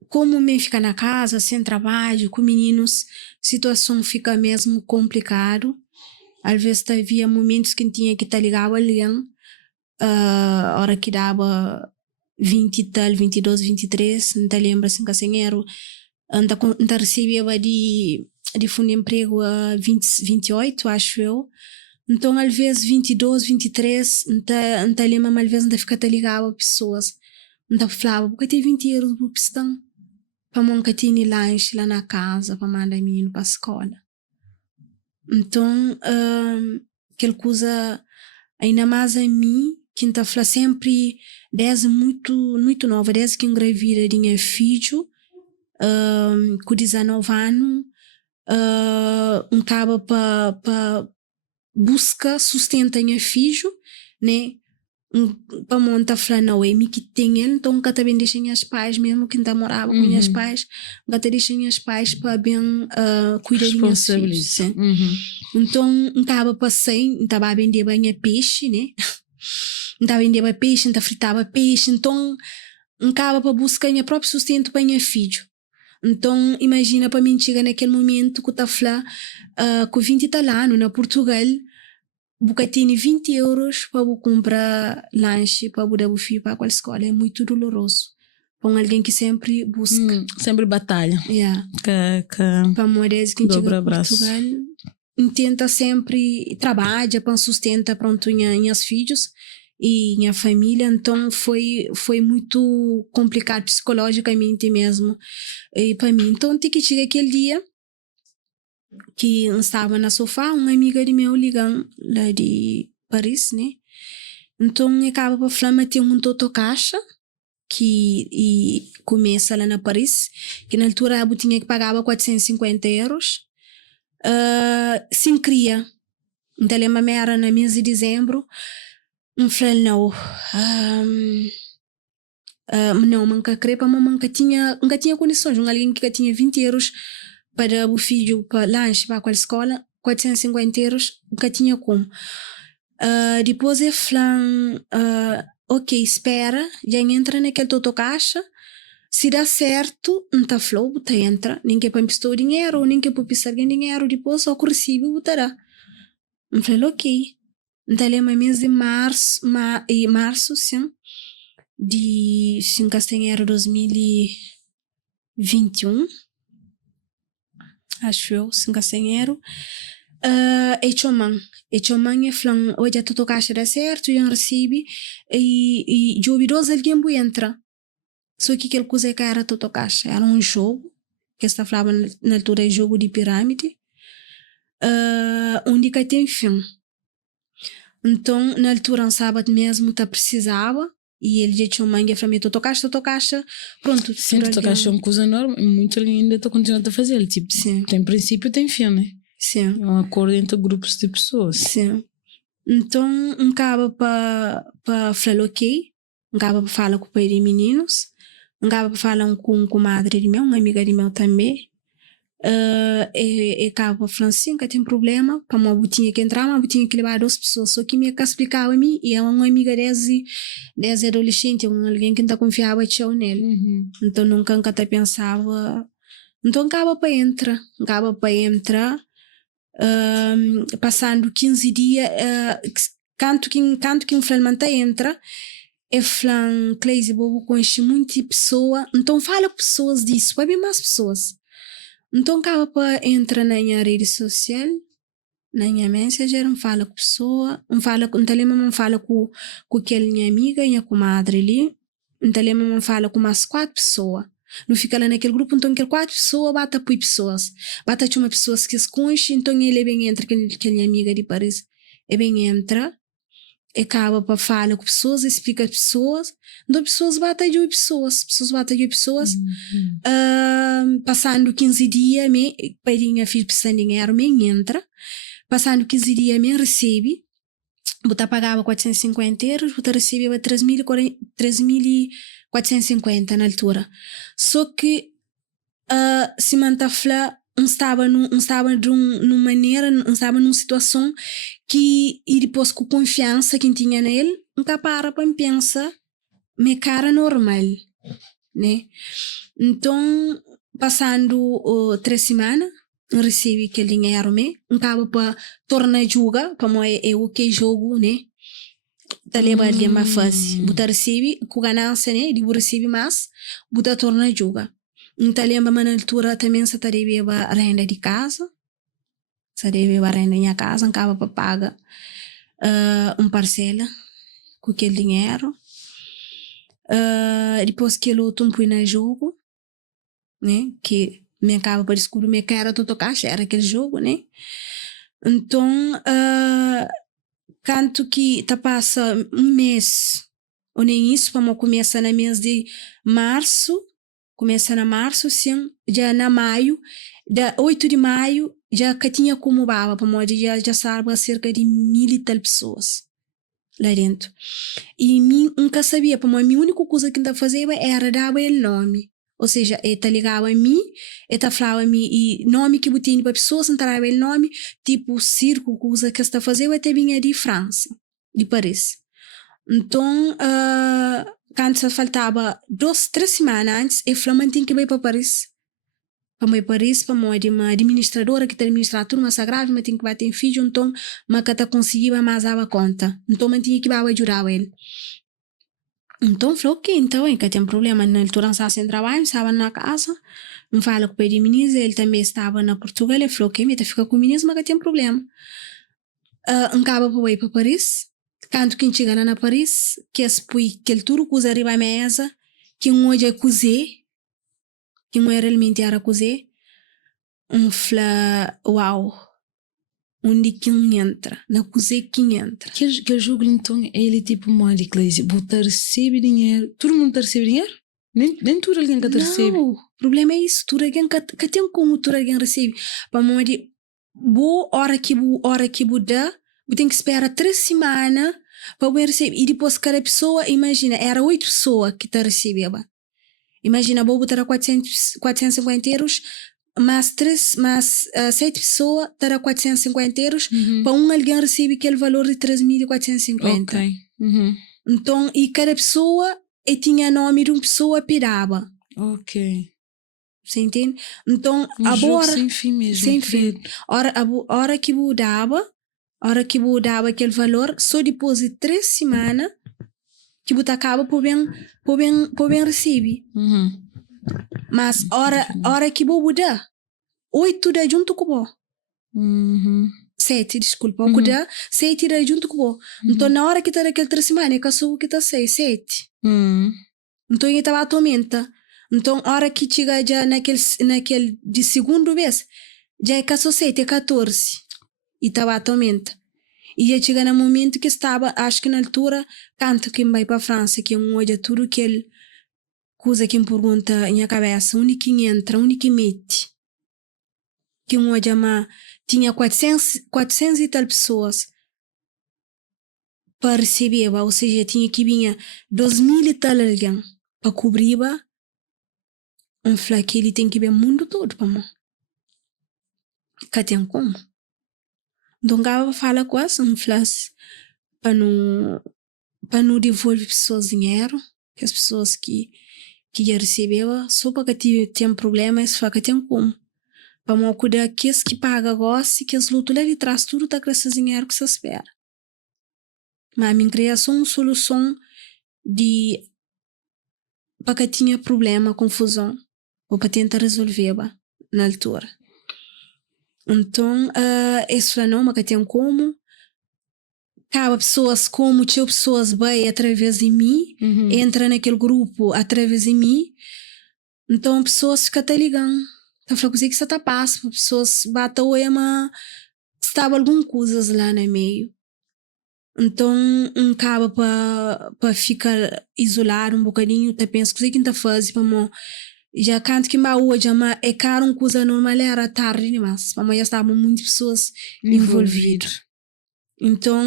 como me fica na casa, sem trabalho, com meninos, a situação fica mesmo complicado. Às vezes havia momentos que tinha que estar ligado a alguém, a hora que dava 20 e tal, 22, 23, não te lembro assim que assim era, não recebia de fundo de emprego a 28, acho eu. Então, às vezes 22, 23, não te lembro, mas às vezes não fica ligado a pessoas. Não falava, porque tem 20 euros por pistão para montar lanche lá na casa para mandar menino para a escola. Então, aquela coisa ainda mais a mim, que está falando sempre desde muito nova, desde que engravida de minha filho, com 19 anos, estava para buscar sustento minha filho, né? Para montar falando não é me que tem ele, então nunca também deixei minhas pais, mesmo que ainda morava com minhas pais, nunca deixei minhas pais para bem cuidar de minhas filhas. Então estava passei, estava a vender banha peixe, né? Estava a vender peixe, estava fritava peixe, então estava para buscar minha próprio sustento para minha filho. Então imagina para mim chegar naquele momento que eu estava falando com 20 anos na Portugal, porque tem 20 euros para comprar lanche para o filho para a escola. É muito doloroso. Para alguém que sempre busca. Sempre batalha. Yeah. Para mulheres que chegam a Portugal, tenta sempre trabalhar para sustentar pronto minhas filhos e minha família. Então foi muito complicado psicologicamente mesmo para mim. Então tem que chegar aquele dia que estava na sofá, uma amiga de meu ligando lá de Paris, né? Então acaba para falar, tem um totocaixa que começa lá na Paris, que na altura eu tinha que pagava 450 euros, sem cria. Então lembra era na mês de dezembro, falei não, não, nunca creio, mas nunca tinha condições, alguém que tinha 20 euros para o filho, para lanche, para a escola, 450 euros, nunca tinha como. Depois eu falei, ok, espera, já entra naquele autocaixa, se dá certo, não está flow, você entra, ninguém para emprestar o dinheiro, ninguém para pisar dinheiro, depois só que recebe, botará. Eu falei, ok. Então, é mês de março, sim, de 2021, acho eu, 5 e choman e flan hoje tu tocaste da certo e recebi e jobidoso alguém bu entra só que aquele coisa que era tu tocaste era jogo que está falando na altura jogo de pirâmide onde que tem fim então na altura um sábado mesmo tá precisava e ele já tinha mãe para mim tu tocaste pronto sim, tu tocaste uma coisa enorme muito ainda está continuando a fazer tipo sim. Tem princípio tem fim né sim. É um acordo entre grupos de pessoas sim então acaba para falar ok acaba para falar com o pai de meninos acaba para falar com a madre de meu uma amiga de meu também e acaba para falar assim que tem problema para uma botinha que entrar uma botinha que levar 2 pessoas só que me explicava a mim e é uma amiga desde adolescente alguém que não confiava nele então nunca até pensava então acaba para entrar passando 15 dias canto que infelizmente entra é flan Cleise bobo conhece muita pessoa então fala com pessoas disso vai bem mais pessoas então acaba para entrar na minha rede social na minha messenger fala com pessoa fala com telema fala com aquela minha amiga minha comadre ali telema fala com mais 4 pessoas não fica lá naquele grupo, então aquelas 4 pessoas bata por pessoas. Bata uma pessoas que se conhece, então ele é bem entra, que minha amiga de Paris, é bem entra, e acaba para falar com pessoas, explica pessoas, então pessoas bata de pessoas, passando 15 dias, pairinha filho precisando dinheiro, me entra, passando 15 dias, me recebe, você pagava 450 euros, você recebia 3.450 na altura. Só que se mantafla estava numa maneira, estava numa situação que e depois com confiança que tinha nele, nunca para pensar, me cara normal, né? Então, passando 3 semanas, recebi aquele dinheiro, acaba para tornar joga, como é o que jogo, né? Tá leva ali uma fase, buta recebe com ganância, né? De recebe mais, buta torna joga. Então lembra na altura também se deve a renda de casa, se deve a renda em casa, acaba para pagar parcela com aquele dinheiro. Depois que ele põe na jogo, né? Que me acaba para descobrir me cara todo caixa era aquele jogo, né? Então canto que tá passa um mês ou nem isso para começar no mês de março, começa na março sim, já na maio, da 8 de maio já que tinha como baba para moda já sabe cerca de 1.000 e tal pessoas lá dentro e mim nunca sabia para minha única coisa que ainda fazia era dar ele nome. Ou seja, ele ligava a mim, ele falava a mim, e nome que eu tinha para pessoas, não trava ele nome, tipo circo, coisa que está fazendo, até vinha de França, de Paris. Então, quando só faltava 2-3 semanas antes, eu falava, tinha que ir para Paris. Para ir para Paris, para uma administradora que está administrando tudo, mas grave, mas tinha que bater em filho, então, mas que está conseguindo mais a conta. Então, eu tinha que ir ajudar ele. Então, falou, ok, então, que tem problema, na altura estava sem trabalho, estava na casa, não fala com o pai de ministro, ele também estava na Portugal, ele falou, ok, me fica com o ministro, mas que tem problema. Acaba para ir para Paris, quando quem chega na Paris, que expõe que ele tudo coisa arriba à mesa, que hoje é cozer, que não era realmente era cozer, fala, uau, onde quem entra, na cozinha quem entra. Que jogo então é ele tipo uma igreja, botar recebe dinheiro, todo mundo recebe dinheiro? Nem tudo alguém que recebe. Não, o problema é isso, tudo alguém que tem como tudo alguém recebe. Para morrer, boa hora que dá, tem que esperar 3 semanas para você receber. E depois cada pessoa, imagina, era 8 pessoas que te recebeva. Imagina, vou botar 450 euros, mas 7 pessoas terá 450 euros, para alguém receber aquele valor de 3.450. Ok. Então, e cada pessoa tinha nome de uma pessoa piraba. Ok. Você entende? Então, jogo sem fim mesmo. Sem fim. Hora que mudava aquele valor, só depois de 3 semanas, que você acaba por bem receber. Mas hora que vou mudar, 8 dá junto com você. 7, desculpa. 7 dá junto com você. Então, na hora que está naquele 3 semanas, é que eu que está 6, 7. Então, ele estava aumenta. Então, a hora que chega já naquele de segunda vez, já é que 7, é 14. E estava aumenta. E já chega no momento que estava, acho que na altura, tanto que vai para a França, que olha tudo aquele coisa que me pergunta na minha cabeça, onde que entra, onde que mete. Que olha, mas tinha 400 e tal pessoas para receber, ou seja, tinha que vinha 2.000 e tal alguém para cobrir um flaque, ele tem que ver o mundo todo para mim. Que tem como. Então, eu falo com essa flash para não devolver pessoas dinheiro, que as pessoas que já receberam, só para que tem problema, isso fala que tem como. Para não cuidar que as que paga goste, que as lutas ali traz tudo tá graças dinheiro que se espera. Mas a minha criação uma solução para que tinha problema, confusão, ou para tentar resolver na altura. Então, isso não, mas tem como. Cada pessoas como tinha pessoas bem através de mim, entra naquele grupo através de mim. Então, pessoas ficam até ligando. Então, falando que você tá passando, pessoas batem o ema, estava algumas coisas lá no meio. Então, acaba para ficar isolado um bocadinho, tá penso que você tá fazendo para já canto que hoje é caro uma coisa normal era tarde demais, mas já estavam muitas pessoas envolvidas. Então,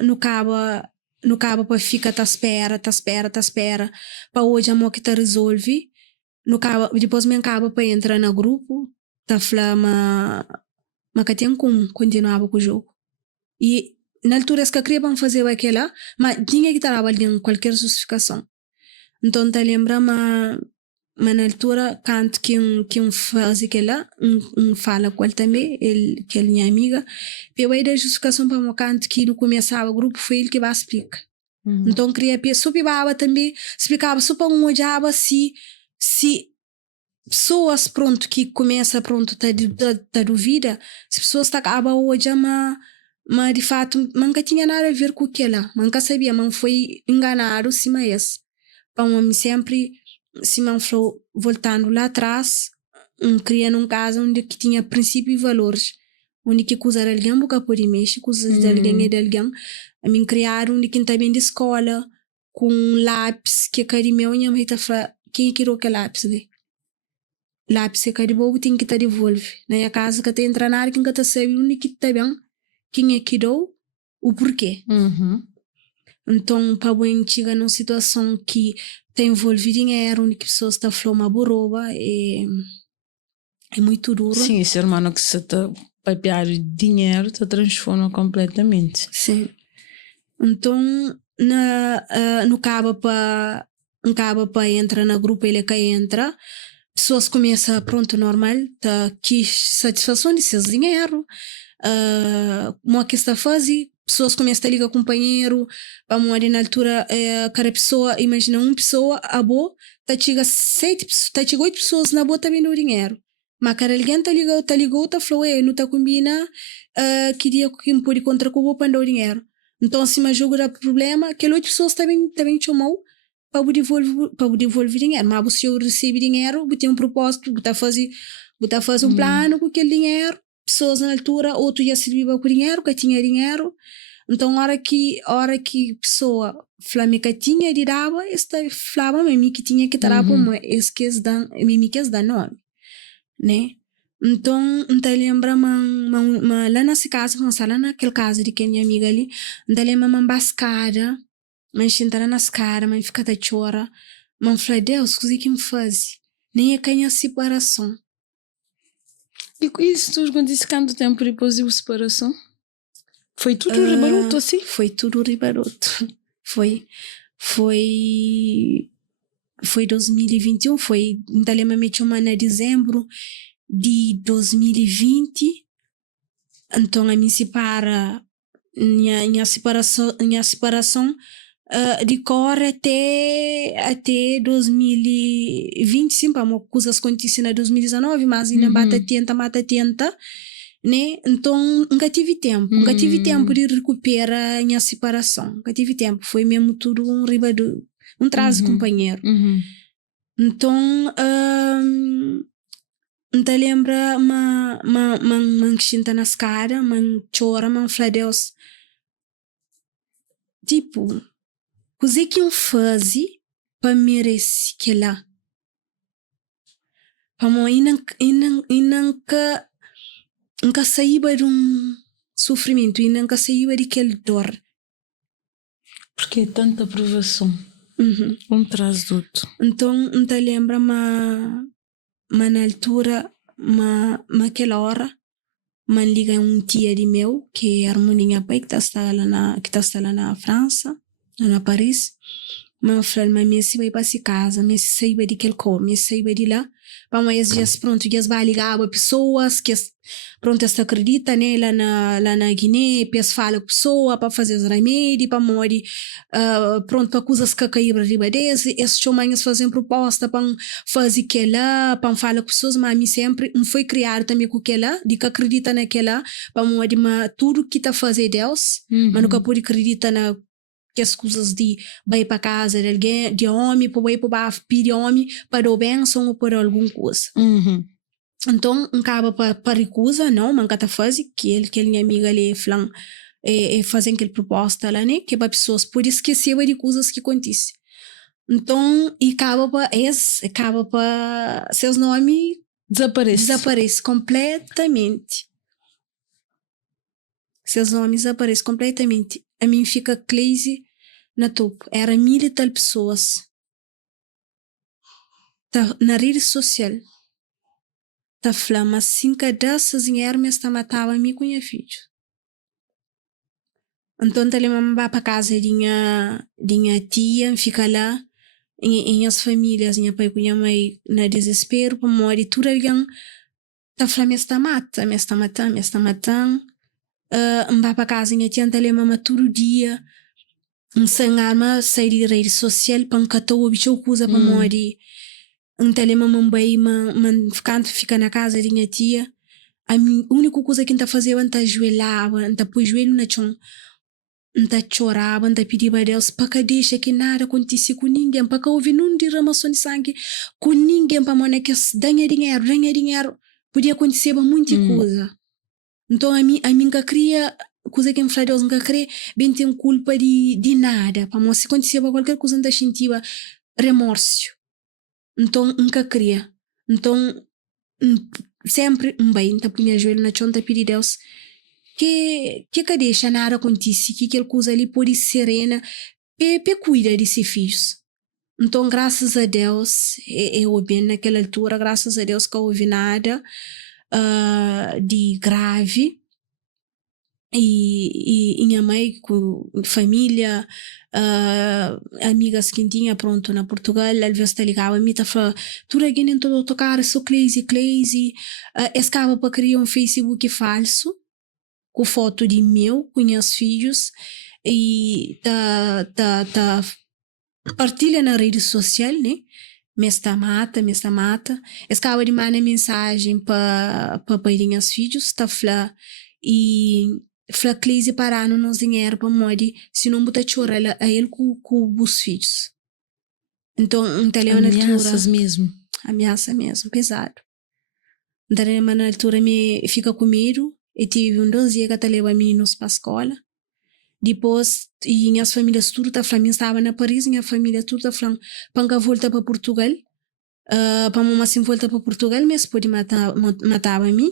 no cabo para ficar tá espera, para hoje que tá resolve. No cabo, depois me acaba para entrar no grupo, tá falando, mas que tem como continuava com o jogo. E na altura que queria fazer aquela, mas tinha que trabalhar em qualquer justificação. Então, tá lembra, mas na altura, canto que faz aquela, fala com ele também, que é minha amiga, eu aí da justificação para o canto que no começava o grupo foi ele que vai explicar. Então, queria pessoa também, explicava só para olhava se pessoas pronto que começa pronto tá dúvida, se pessoas tá acaba hoje mas de fato nunca tinha nada a ver com aquela, nunca sabia, mas foi enganado se mas para mim sempre se man falou voltando lá atrás criando um caso onde que tinha princípio e valores, onde que coisa alguém boca por mexer, coisas de alguém e de alguém, a mim criar onde que tá bem de escola com lápis que carimeu minha mãe tá falando quem queria que lápis né? Lápis que carimeu tem que tá devolve na minha casa que tá entra na área que tá sabe onde que tá bem quem é que deu o porquê. Então para bem chegar numa situação que tem envolvido dinheiro onde que pessoas estão falando uma boroba é muito duro. Sim, esse irmão que se está papear dinheiro se transforma completamente. Sim. Então no cabo para entrar no grupo ele que entra pessoas começam pronto normal tá que satisfação de seus dinheiro uma que está fazendo pessoas começam a ligar companheiro para morar na altura cada pessoa imagina uma pessoa a boa tá chega 8 pessoas na boa também no dinheiro mas cada alguém tá ligou tá falou não tá combina queria que me pôde contra com o para dar o dinheiro então se mais jogo dá problema aquelas 8 pessoas também chamou para devolver dinheiro mas se eu receber dinheiro eu tenho um propósito eu tá fazer um plano com aquele dinheiro pessoas na altura, ou tu ia servir com dinheiro, que tinha dinheiro. Então, a hora que pessoa flame que tinha de dava, esta flama mimi que tinha que dar para esse que mimi que dá nome, né? Então lembra lá nessa casa, lá naquele casa de quem minha amiga ali, lembra uma bascada, mas sentar nas caras, mas fica da chora, mas falei, Deus, coisa que me faz, nem é quem a separação. E isso tu disse quanto tempo depois da separação? Foi tudo ribaruto assim? Foi tudo ribaruto. Foi 2021, foi, lembra me chamou em dezembro de 2020. Então a minha separação decorre até 2020, sim, para uma coisas aconteceram em 2019, mas ainda mata tenta, né? Então nunca tive tempo de recuperar a minha separação, nunca tive tempo, foi mesmo tudo um ribado, um traço companheiro. Então não lembra man chinta nas caras, man chora, man fala Deus, tipo, coisa que eu faz para merecer que lá, para mim nunca saiba de um sofrimento e nunca saiba de aquele dor, porque é tanta provação, um traz do outro. Então não lembra mas na altura, naquela hora, man liga um tia de meu, que é harmonia pai, que está lá na França, lá na Paris. Man fala, mas me se vai para essa casa, me se saiba de aquele cor, me se saiba de lá. Para mas dias pronto, dias vai ligar a pessoas que pronto, esta acredita, né, lá na Guiné, pes fala com pessoa para fazer os remédios, para morrer, pronto, para coisas que caíram riba desse, esses chomanhas fazem proposta para fazer aquela, para falar com pessoas, mas a mim sempre não foi criado também com aquela, de que acredita naquela, para morrer, mas tudo que está fazer Deus, mas nunca pode acreditar na que as coisas de vai para casa de alguém, de homem, para vai para pedir homem para o bênção ou para alguma coisa. Então, acaba para recusa, não, mas que fazer que minha amiga ali falando, fazem aquela proposta lá, né, que para pessoas por esquecer de coisas que acontecem. Então, e acaba para seus nomes desaparece completamente. Seus nomes desaparecem completamente. A mim fica crazy na topo. Era 1000 e tal pessoas. Tá, na rede social. Tá falando assim que dessas em Hermes tá matava a mim com minha filha. Então tá levando para casa de minha tia, fica lá em as famílias, minha pai com minha mãe na desespero, para morrer tudo alguém. Tá falando, me está matando. Mbá para casa minha tia, tá levando todo dia. Sem arma sair de rede social para encatar o bicho coisa para morrer. Então ele fica na casa de minha tia. A única coisa que está fazendo é ajoelhava, pôr joelho na chão, chorava, pedir para Deus para que deixe que nada aconteça com ninguém, para que houve não derramação de sangue com ninguém, para que ganha dinheiro, podia acontecer muita coisa. Então a mim que queria coisa que me fala Deus nunca queria bem ter culpa de nada, para se acontecer qualquer coisa não sentia remorso. Então nunca queria. Então sempre bem tá punha joelho na chão, tá pedir Deus que deixa nada acontecer, que aquela coisa ali pode ser serena, pe cuida de seus filhos. Então graças a Deus eu bem naquela altura, graças a Deus que houve nada de grave. E minha mãe com família, amigas que tinha pronto na Portugal, às vezes ligava a mim tá falando, tudo aqui nem todo tocar, sou crazy, escava para criar um Facebook falso com foto de meu com meus filhos e tá partilha na rede social, né? Me está mata, escava de mandar mensagem para as filhos, tá falando e Flaclise parando nos dinheiro para morrer, se não botar chorar a ele com os filhos. Então, ameaças mesmo. Ameaça mesmo, pesado. Daí na altura me fica com medo. Eu tive 2 dias que até leva meninos para a escola. Depois, e minhas famílias tudo tá falando, estava na Paris, minha família tudo tá falando, para voltar para Portugal. Para mim assim voltar para Portugal, mas pode matar a mim.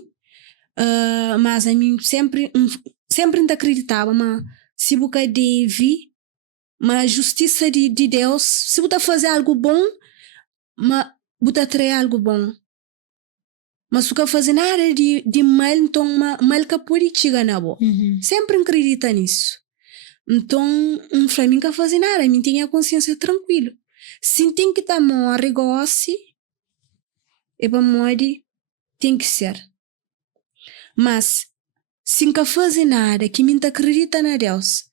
Mas a mim sempre não acreditava, mas se você deve, mas a justiça de Deus, se você fazer algo bom, mas você atrai algo bom. Mas se você fazer nada de mal, então mal que pode chegar na boa. Sempre acredita nisso. Então, para mim não fazer nada, eu tinha a consciência tranquila. Se tem que estar morre, goste, é para morrer, tem que ser. Mas, se não fazer nada, que me acredita na Deus,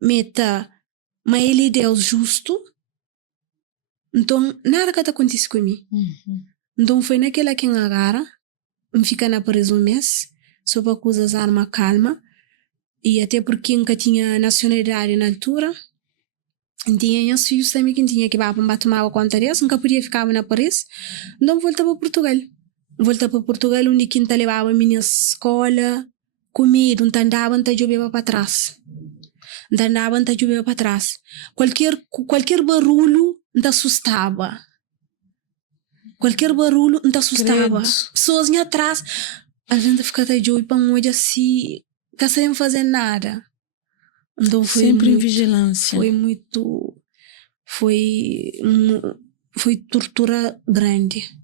mas ele é Deus justo, então nada que acontece comigo. Então foi naquela que agarra, me fica na prisão mês, só para coisas arma calma, e até porque nunca tinha nacionalidade na altura, tinha os filhos também que tinha que ir para tomar conta deles, nunca podia ficar na Paris, então volta para Portugal. Volta para Portugal, onde quinta levava a minha escola, comida, não andava, não jogava para trás. Não andava, não jogava para trás. Qualquer barulho não assustava. Qualquer barulho não assustava. Pessoas iam atrás, a gente ficava de olho para um olho assim, não sabiam fazer nada. Então foi sempre muito, em vigilância. Foi tortura grande.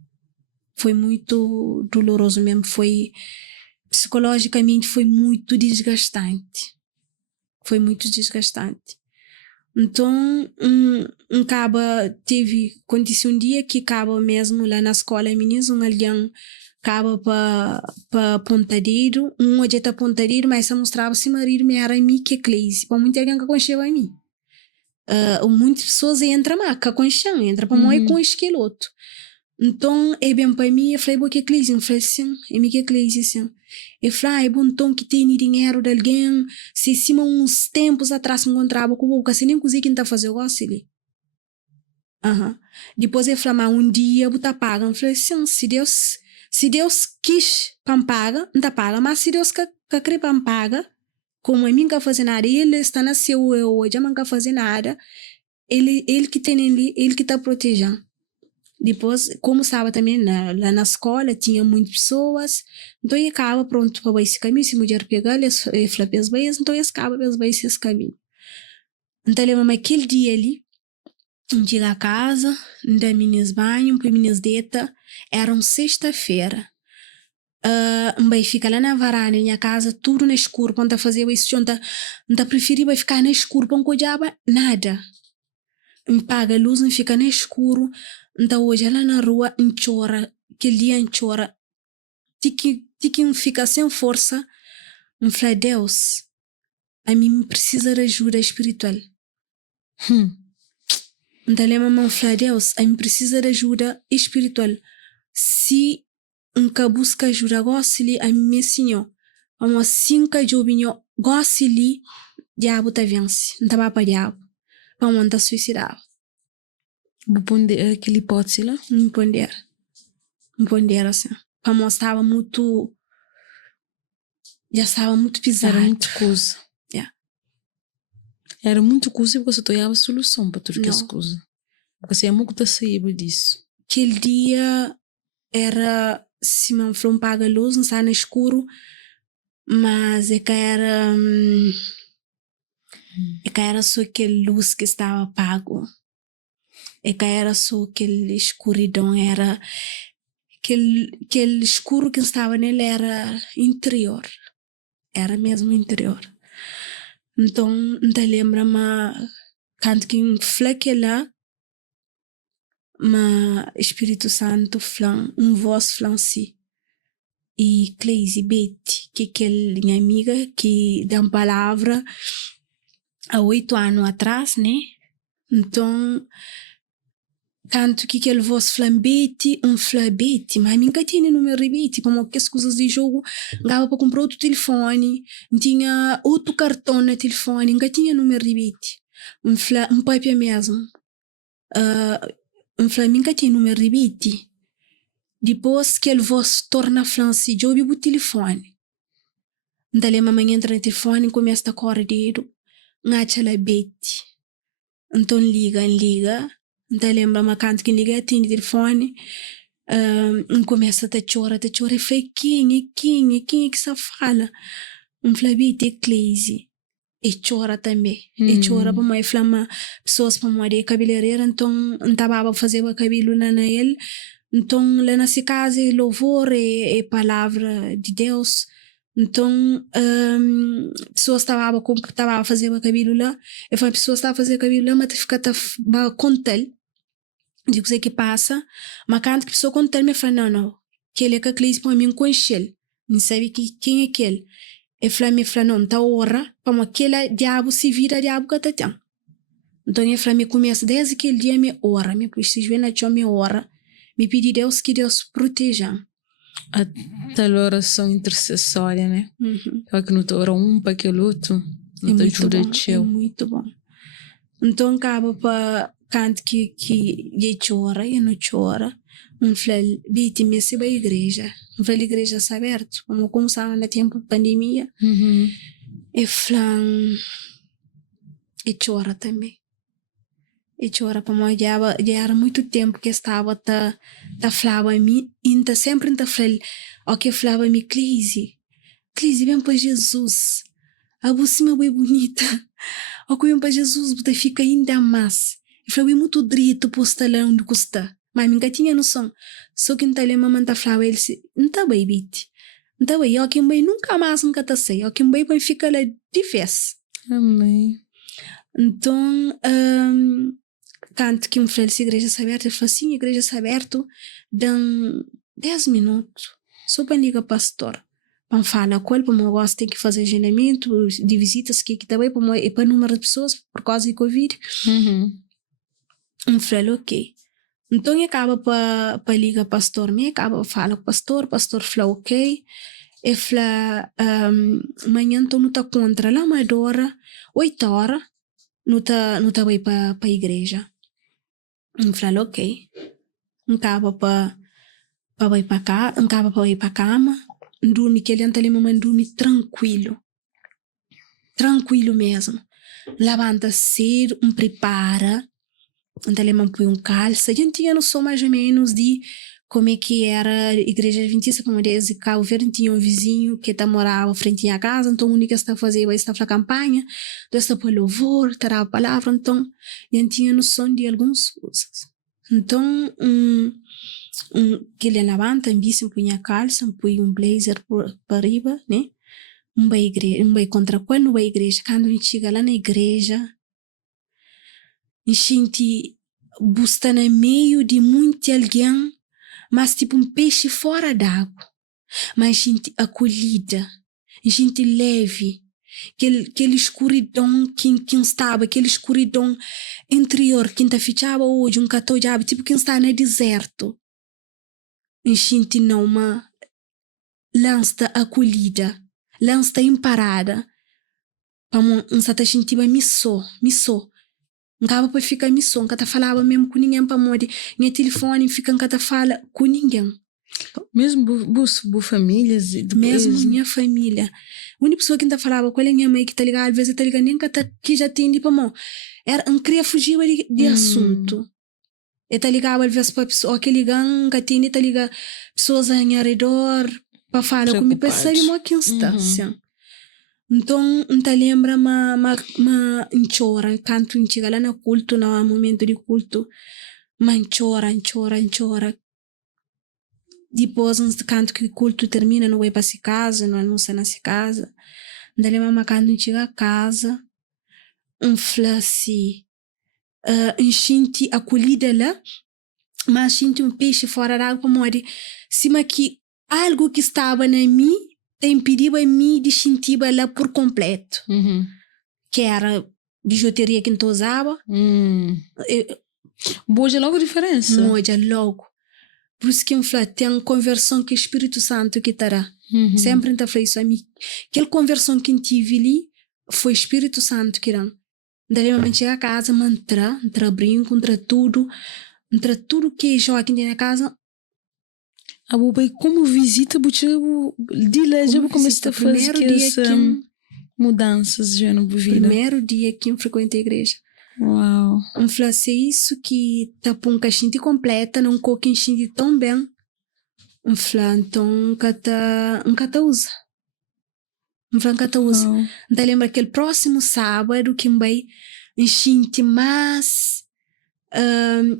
Foi muito doloroso mesmo. Psicologicamente foi muito desgastante. Foi muito desgastante. Então, aconteceu um dia que acaba mesmo lá na escola, meninos, alguém acaba para pontadeiro, hoje está pontadeiro, mas mostrava se marido me era mim que é crise, para muita alguém que conheceu a mim. Muitas pessoas entram lá, que conhecem, entra para morrer com esqueleto. Então, é bem para mim, eu falei, que é crise? Eu falei, sim, é mim que é crise, sim. Eu falei, é bom então que tem dinheiro de alguém, se cima uns tempos atrás me encontrava com o que nem cozinha que não está fazendo, eu gosto ali. Depois eu falei, mas um dia eu tá paga. Eu falei, sim, se Deus quis para paga, não tá paga, mas se Deus quer para paga, como a mim não fazer nada, ele está nasceu hoje, não fazer nada, ele que tem ali, ele que está protegendo. Depois, como estava também lá na escola, tinha muitas pessoas, então eu acaba pronto para esse caminho, se a mulher pegar, ele fala para as beias, então eu acaba para as beias esse caminho. Então, eu lembro aquele dia ali, chega a casa, da minhas banho, para minhas deita, era sexta-feira. Vai ficar lá na varanda, minha casa, tudo no escuro, para fazer isso, não preferia ficar no escuro, para não cuidar nada. Me paga a luz, não fica no escuro. Então hoje lá na rua, chora, aquele dia chora. Tiquinho fica sem força. Me fala, Deus, a mim precisa de ajuda espiritual. Então lembra me fala, Deus, a mim precisa de ajuda espiritual. Se nunca busca ajuda, goste-lhe, a mim senhor. Vamos assim que eu vinho, goste-lhe, diabo tá vence. Não tá para diabo. Vamos tá suicidar. Vou ponder aquela hipótese lá? Não ponder assim. Vamos estava muito. Já estava muito pesado. Era muito coisa. Yeah. Era muito coisa e você não solução para tudo as coisas. Você é muito saído disso. Aquele dia era. Se não for paga a luz, não está no escuro, mas é que era. É que era só aquela luz que estava pago. É que era só aquele escuridão, era aquele escuro que estava nele era interior, era mesmo interior. Então, não lembra-me quando que fleque lá, mas Espírito Santo flan, voz flanci. E Cleise Betty, que aquela minha amiga que dá uma palavra há 8 anos atrás, né? Então, canto que aquele voz flambete, flambete, mas nunca tinha número de Betty, como que as coisas de jogo, dava para comprar outro telefone, tinha outro cartão no telefone, nunca tinha número de Betty. Papai mesmo, nunca tinha número de Betty. Depois que ele voz torna franci, eu ouvi o telefone. Então, a mamãe entra no telefone e começa a correr. Ngacha la beti. Então, liga. Então, lembra uma canto que liga, atende o telefone. Começa a chorar. E fala, quem é que se fala? Fala, beti, é Cleise. E chora também. E chora para mãe, flama pessoas para mãe de cabeleireira, então estava a fazer o cabelo na ele. Então, lá nessa casa, louvor e palavra de Deus. Então, pessoas estavam a fazer o cabelo lá. E foi pessoas estavam a fazer o cabelo lá, mas fica a contar. Digo, sei que passa. Mas quando a pessoa conta, me fala, não. Que ele é que a Cleise para mim conhece ele. Não sabe quem é aquele. E flame não tá hora para aquele diabo se vira diabo que tá. Então e flame começa desde aquele dia me ora, me preciso ver na chão me ora, me pedir Deus que Deus proteja. A tal oração intercessória, né? É que não te ora para aquele outro, não te ajuda a É muito bom. Então acaba para canto que chora e não chora. Flal biti me se ba igreja. Flal igreja está aberto. Como começava no tempo de pandemia. E flan e chora também. E chora para mim já era muito tempo que estava tá falava a mim, ainda sempre ainda flal, ok falava a mim Cleise vem para Jesus. A bucima bem bonita. Ok vem para Jesus, você fica ainda mais. E falei muito direito posta lá onde custa. Mas nunca tinha noção. Só que então a mamãe tá falando ele se não tá bem bit. Não tá bem, ok bem nunca mais nunca tá sei. Ok bem fica lá de vez. Amém. Então canto que me falei se a igreja está aberta, ele falou assim, a igreja está aberta, dão 10 minutos. Só para ligar pastor. Para falar com ele, para eu gosto tem que fazer agendamento de visitas que também para número de pessoas por causa de Covid. Falei, ok. Então acaba para ligar pastor, me acaba fala com pastor falou ok. E fala, amanhã então não está contra lá, mas hora 8 horas não tá vai para a igreja. Falei, ok. Acaba para ir para cá, acaba para ir para a cama. Dorme que ele anda ali, mamãe dorme tranquilo mesmo. Levanta cedo, prepara. Então ele me põe calça. A gente tinha noção mais ou menos de como é que era a igreja adventista, como desde Cabo Verde tinha um vizinho que morava frente à casa, então a única que está a fazer a campanha, então está para louvor, terá a palavra, então a gente tinha noção de algumas coisas. Então que ele levanta, me põe a calça, põe blazer para riba, né? Vai contra qual não vai igreja. Quando a gente chega lá na igreja, a gente busca no meio de muito alguém, mas tipo peixe fora d'água. Mas a gente acolhida, a gente leve, aquele escuridão que estava, aquele escuridão interior que ainda ficava hoje, catoiaba, tipo que está no deserto. A gente não uma lança acolhida, lança imparada, para um certa gente vai missou. Acaba para ficar missão, nunca tá falava mesmo com ninguém para morrer. Minha telefone fica nunca tá fala com ninguém. Mesmo bu famílias e depois... Mesmo minha família. A única pessoa que ainda falava com ela é minha mãe que tá ligada, às vezes tá ligada nem que já tem de para mão. Não queria fugir de assunto. E tá ligado às vezes para pessoa que ligam, que tem tá ligado pessoas ao redor para falar comigo, para sair uma instância. Então, não lembra, mas chora, canto chega lá no culto, no momento de culto, mas chora. Depois, canto que o culto termina, não vai para se casa, não almoça na se casa. Não lembra, quando chega a casa, fala assim, enchente acolhida lá, mas enchente peixe fora da água para morrer. Cima que algo que estava na mim, impediu a mim de sentir ela por completo. Que era bijuteria que não usava. Boa logo a diferença. Moja logo. Por isso que eu falo, tem conversão que o Espírito Santo que terá. Sempre está falando isso a mim. Aquela conversão que eu tive ali foi o Espírito Santo que era. Daí eu chega a casa, entra brinco, entra tudo que joga aqui na casa. a boba como visita de lá já começar a fazer essa mudanças já no vida. Primeiro dia que eu frequentei a igreja. Uau. Eu falei assim, isso que tá com um cachinho completa, não coque enchendo tão bem. Eu falei, então, nunca tá usa. Eu falei, nunca tá usa. Então, lembra aquele próximo sábado que eu vai enchente mais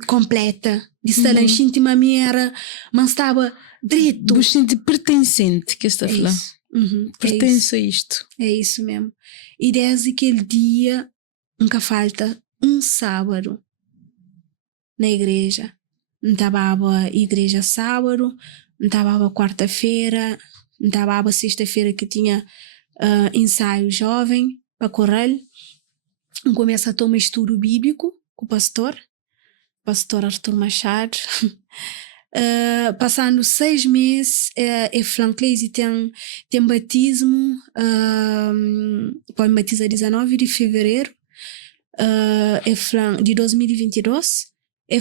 completa. Disse ela, enchente maneira, mas estava direito. Bastante pertencente que está falando. Pertence a isto. É isso mesmo. E desde aquele dia, nunca falta um sábado na igreja. Não estava a igreja sábado, não estava a quarta-feira, não estava a sexta-feira que tinha ensaio jovem para correr. Começa a tomar estudo bíblico com o pastor Arthur Machado. Passando 6 meses, Franclese tem batismo, pode batizar 19 de fevereiro de 2022.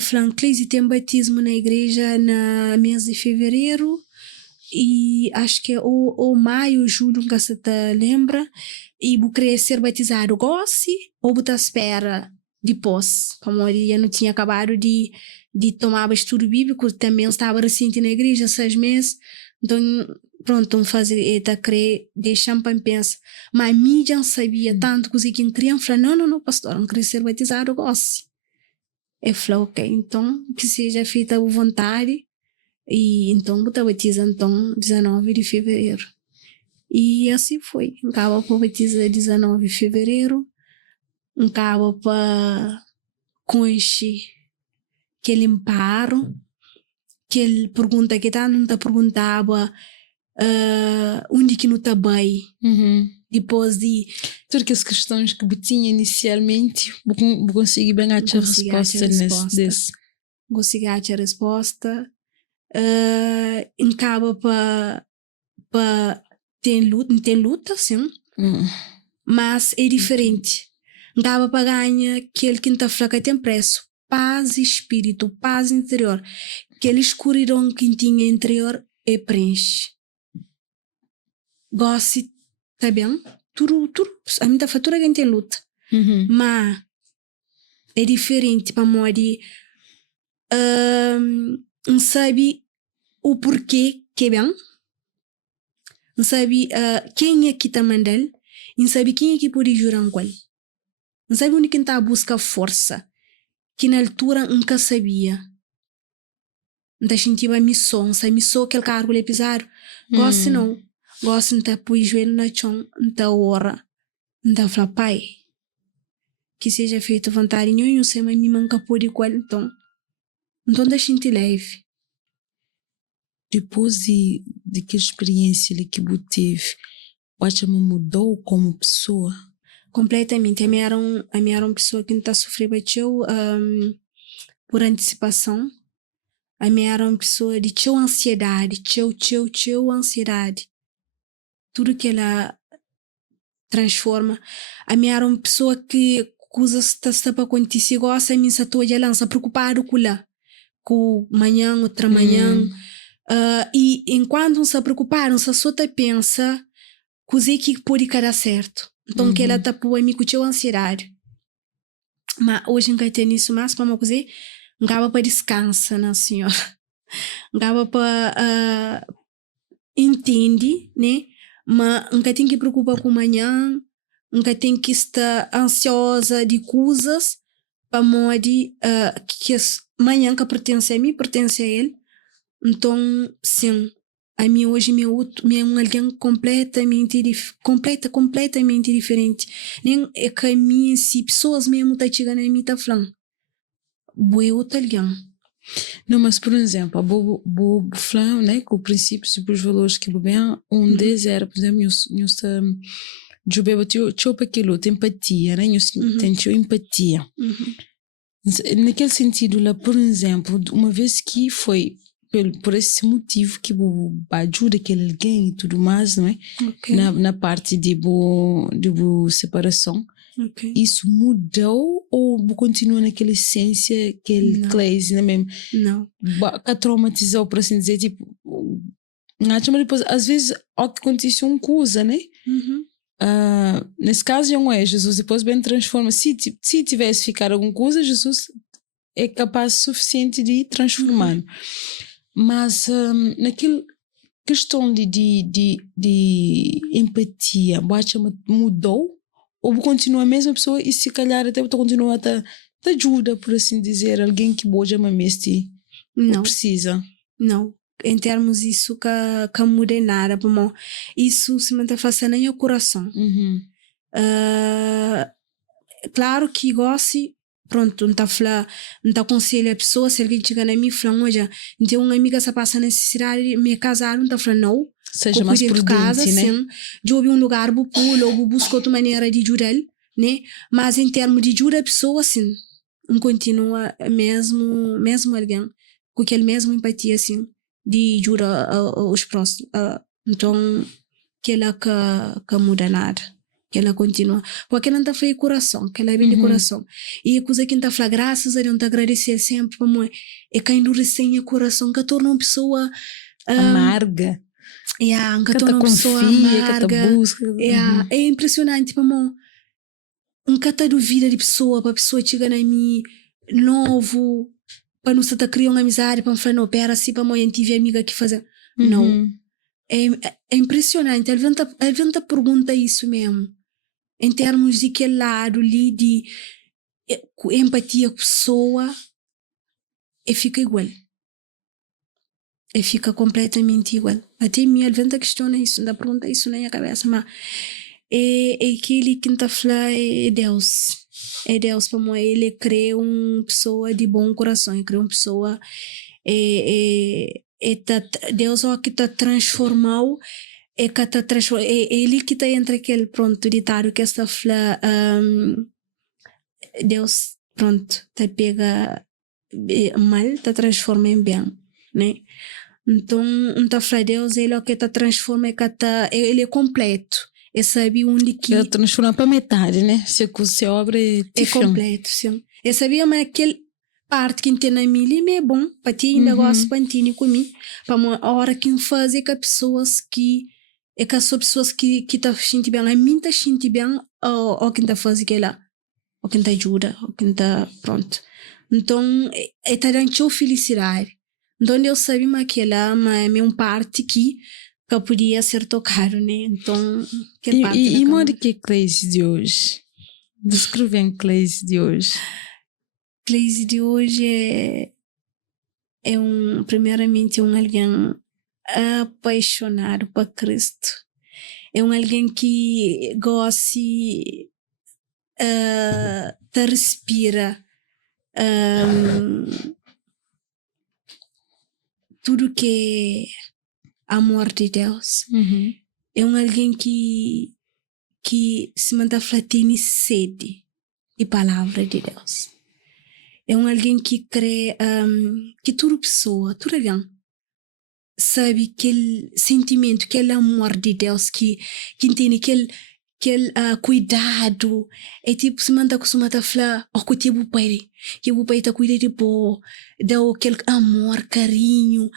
Franclese tem batismo na igreja na mês de fevereiro e acho que é ou maio, julho, nunca se te lembra, e vou querer ser batizado gosse ou vou espera depois, como eu não tinha acabado de tomar estudo bíblico, também estava recente na igreja 6 meses, então pronto, fazer crer, deixar para pensar, mas a mídia não sabia tanto que eu queria falar, não, pastor, não queria ser batizado gosse. Eu falei, ok, então que seja feita a vontade, e então vou batizar então 19 de fevereiro. E assim foi, acaba por batizar 19 de fevereiro, acaba para conhecer que ele amparo, que ele pergunta que tá, não tá perguntava onde que não tá bem. Depois de todas as questões que eu tinha inicialmente, eu consegui bem a resposta nesse. Consegui a resposta. Acaba para tem luta, sim, mas é diferente. Acaba para ganhar aquele que está fraco tem preço. Paz e espírito, paz interior. Aquela escuridão que tinha interior é preenche. Gosto, tá bem? Tudo, a minha fatura que tem luta. Mas é diferente para morrer. Não sabe o porquê que é bem. Não sabe quem é que está mandando. Não sabe quem é que pode jurar com ele. Não sabe onde quem está a buscar força. Que na altura nunca sabia. Não sentia a missão, aquele cargo ele pisar. Gosto não. Gosto de pôr o joelho na chão, não ora. Não falar, pai, que seja feito vontade. Eu sei, mas me manca por igual, então. Então deixa te leve. Depois de que experiência que você teve, você me mudou como pessoa? Completamente. A minha era uma pessoa que não está sofrendo por antecipação. A minha era uma pessoa de ansiedade, ansiedade. Tudo que ela transforma. A minha era uma pessoa que coisa está para acontecer, gosta de mim, se estou a lança, preocupado com manhã, outra manhã. E enquanto não se preocupar, não se só pensa coisa que pode dar certo. Então que ela está por mim com ansiedade. Mas hoje não tem isso mais para uma coisa, não acaba para descansar, né, senhora? Não acaba para entende, né? Mas nunca tem que preocupar com amanhã, nunca tem que estar ansiosa de coisas para modo que amanhã que pertence a mim, pertence a ele. Então, sim, a mim hoje me é alguém completamente diferente. Nem é que a mim em si, pessoas mesmo tá chegando a mim tá falando, boa outro alguém. Não, mas por exemplo, vou falar, né, com o princípio sobre os valores que bem, deles era, por exemplo, eu bebo para aquilo, empatia, né, tenho empatia. Naquele sentido lá, por exemplo, uma vez que foi por esse motivo que ajuda aquele alguém e tudo mais, não é? Okay. Na parte de separação, Ok. isso mudou ou continua naquela essência que ele Não. Cleise, não é mesmo? Não. Que a traumatizou, por assim dizer, tipo, depois, às vezes, o que acontece uma coisa, né? Nesse caso já não é, Jesus depois bem transforma. Se tivesse ficar alguma coisa, Jesus é capaz o suficiente de transformar. Mas naquele questão de empatia, mudou? Ou continua a mesma pessoa e se calhar até continua a te ajuda, por assim dizer, alguém que boja mesmo Não. precisa? Não. Em termos isso que muda nada, como isso se mantém fazendo em o coração. Claro que gosto, pronto, não tá falando, não tá aconselho a pessoa, se alguém chega na minha falando, olha, então uma amiga se passa necessidade de me casar, não tá falando não. Seja mais dentro de casa, prudente, né? sim, de ouvir um lugar bu pulo ou busca outra maneira de jurar, né? Mas em termos de jurar a pessoa, sim, não continua mesmo alguém com aquele mesmo empatia, assim, de jurar os próximos. Então, que ela que muda nada. Que ela continua. Porque ela não está feio coração, que ela é bem de coração. E a coisa que está falando, graças a Deus, agradecer sempre para mim, é que endurecer o coração, que torna uma pessoa amarga. Que torna uma pessoa amarga. Busca. É impressionante para mim. Um cata de vida de pessoa, para a pessoa chegar a mim, novo, para não se criar uma amizade, para falar, não, pera, assim, para mim, eu tive amiga que fazer. Não. É impressionante. Ele vem pergunta isso mesmo. Em termos de aquele lado ali de empatia com a pessoa, e fica igual. E fica completamente igual. Até mim, ele vem questiona isso, ainda pergunta isso na minha cabeça, mas é aquele que está falando é Deus. É Deus para mim. Ele criou uma pessoa de bom coração, ele criou uma pessoa. Deus é o que está transformado. É que está transformado. É ele que está entre aquele pronto ditado que está falando. Deus, pronto, te pega mal, te transforma em bem, né? Então, tá falando Deus, ele é o que te transforma, ele é completo. Ele sabe onde que... Ele transforma para metade, né? Se obra é completo, sim. Ele sabia, mas aquele parte que tem na minha é bom, para ti ainda gosto, para ti comigo, para a hora que faz é que as pessoas que... É que as pessoas que tá sentindo bem, a mim tá sentindo bem, ou quem tá fazendo aquela... ou quem te ajuda, ou quem tá pronto. Então, é dando felicidade. Então, eu sabia que aquela é uma parte que podia ser tocado, né? Então, que parte e modo que é Cleise de hoje? Descreve a Cleise de hoje. Cleise de hoje é primeiramente alguém apaixonado por Cristo. É alguém que gosta de respira tudo que é amor de Deus. É alguém que se mantém flatini sede e palavra de Deus. É alguém que crê que toda pessoa, toda alguém sabe aquele sentimento, aquele amor de Deus que entende aquele cuidado. É tipo, se manda costuma a falar, que o pai tá cuida de bo, dá aquele amor, carinho,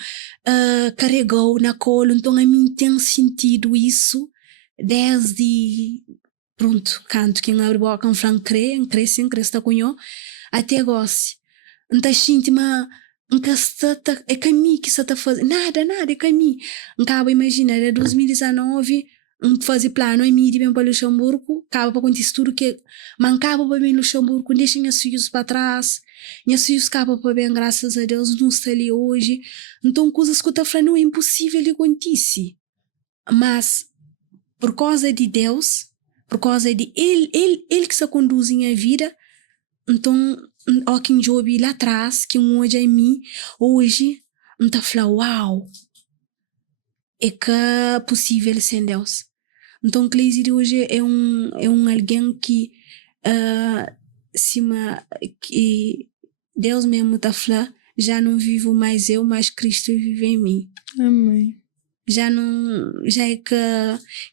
carregou na colo. Então a mim tem sentido isso desde pronto, canto quem abre boca um flan crê sim, crê está cunho até gosto. Então sinto mas é caminho que você está fazendo nada é caminho. Acaba imaginar é 2019 fazer plano em mim de bem para Luxemburgo, acaba para acontecer tudo que mancava para bem Luxemburgo, deixa minhas filhos para trás, minhas filhos acaba para bem, graças a Deus, não está ali hoje. Então coisas que eu estou falando não é impossível de acontecer, mas por causa de Deus, por causa de ele que se conduz em a vida. Então ó quem Job lá atrás que hoje é mim hoje não tá falando uau é que é possível sem Deus. Então Cleise de hoje é alguém que que Deus mesmo tá falando, já não vivo mais eu, mas Cristo vive em mim. Amém. Já é que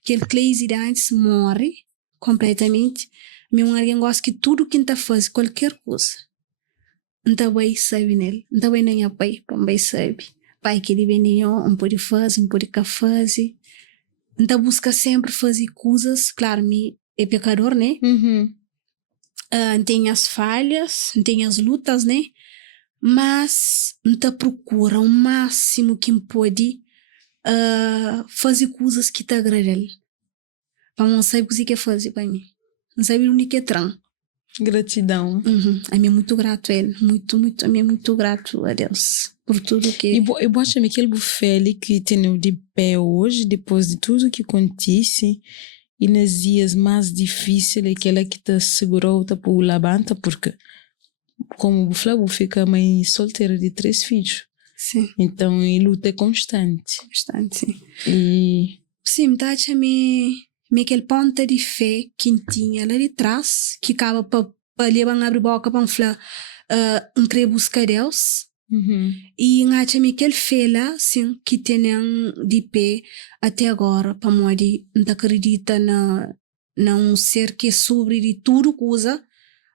aquele Cleise de antes morre completamente, Mesmo alguém gosta que tudo que está faz qualquer coisa. Não vai sabe nele. Não vai nem a pai, também sabe. Pai que ele vem não pode fazer, não pode fazer. Então busca sempre fazer coisas, claro, me é pecador, né? Tem as falhas, tem as lutas, né? Mas então procura o máximo que pode fazer coisas que te agradam. Para não saber o que é fazer para mim. Não sabe o que é trão. Gratidão. A mim é muito grato a ele. Muito, a mim é muito grato a Deus por tudo que... Eu acho que aquele buffet que tem de pé hoje, depois de tudo que acontece, e nos dias mais difíceis, aquela que te segurou, te pôr levanta, porque como o Flávio fica mãe solteira de 3 filhos. Sim. Então, a luta é constante. Sim. E... Sim, tá, me aquele ponto de fé que tinha lá de trás, que acaba para levar abrir boca para falar, querer buscar Deus. E acho que aquele fé lá, sim, que tem de pé até agora, para modo não acredita na ser que é sobre de tudo coisa.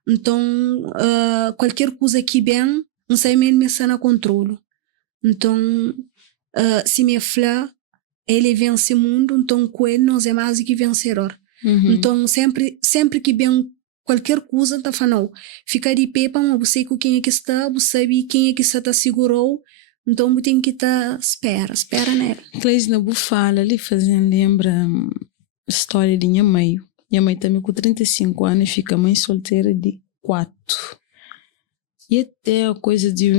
Então, qualquer coisa que vem, não sei mesmo se na controle. Então, se me fala, ele vence o mundo, então com ele nós é mais do que vencedor. Então, sempre que vem qualquer coisa, tá falando, fica de pé para você com quem é que está, você sabe quem é que está te segurou, então você tem que estar espera nele. Cleis na bufala ali fazendo lembra a história de minha mãe. Minha mãe também com 35 anos fica mãe solteira de 4. E até a coisa de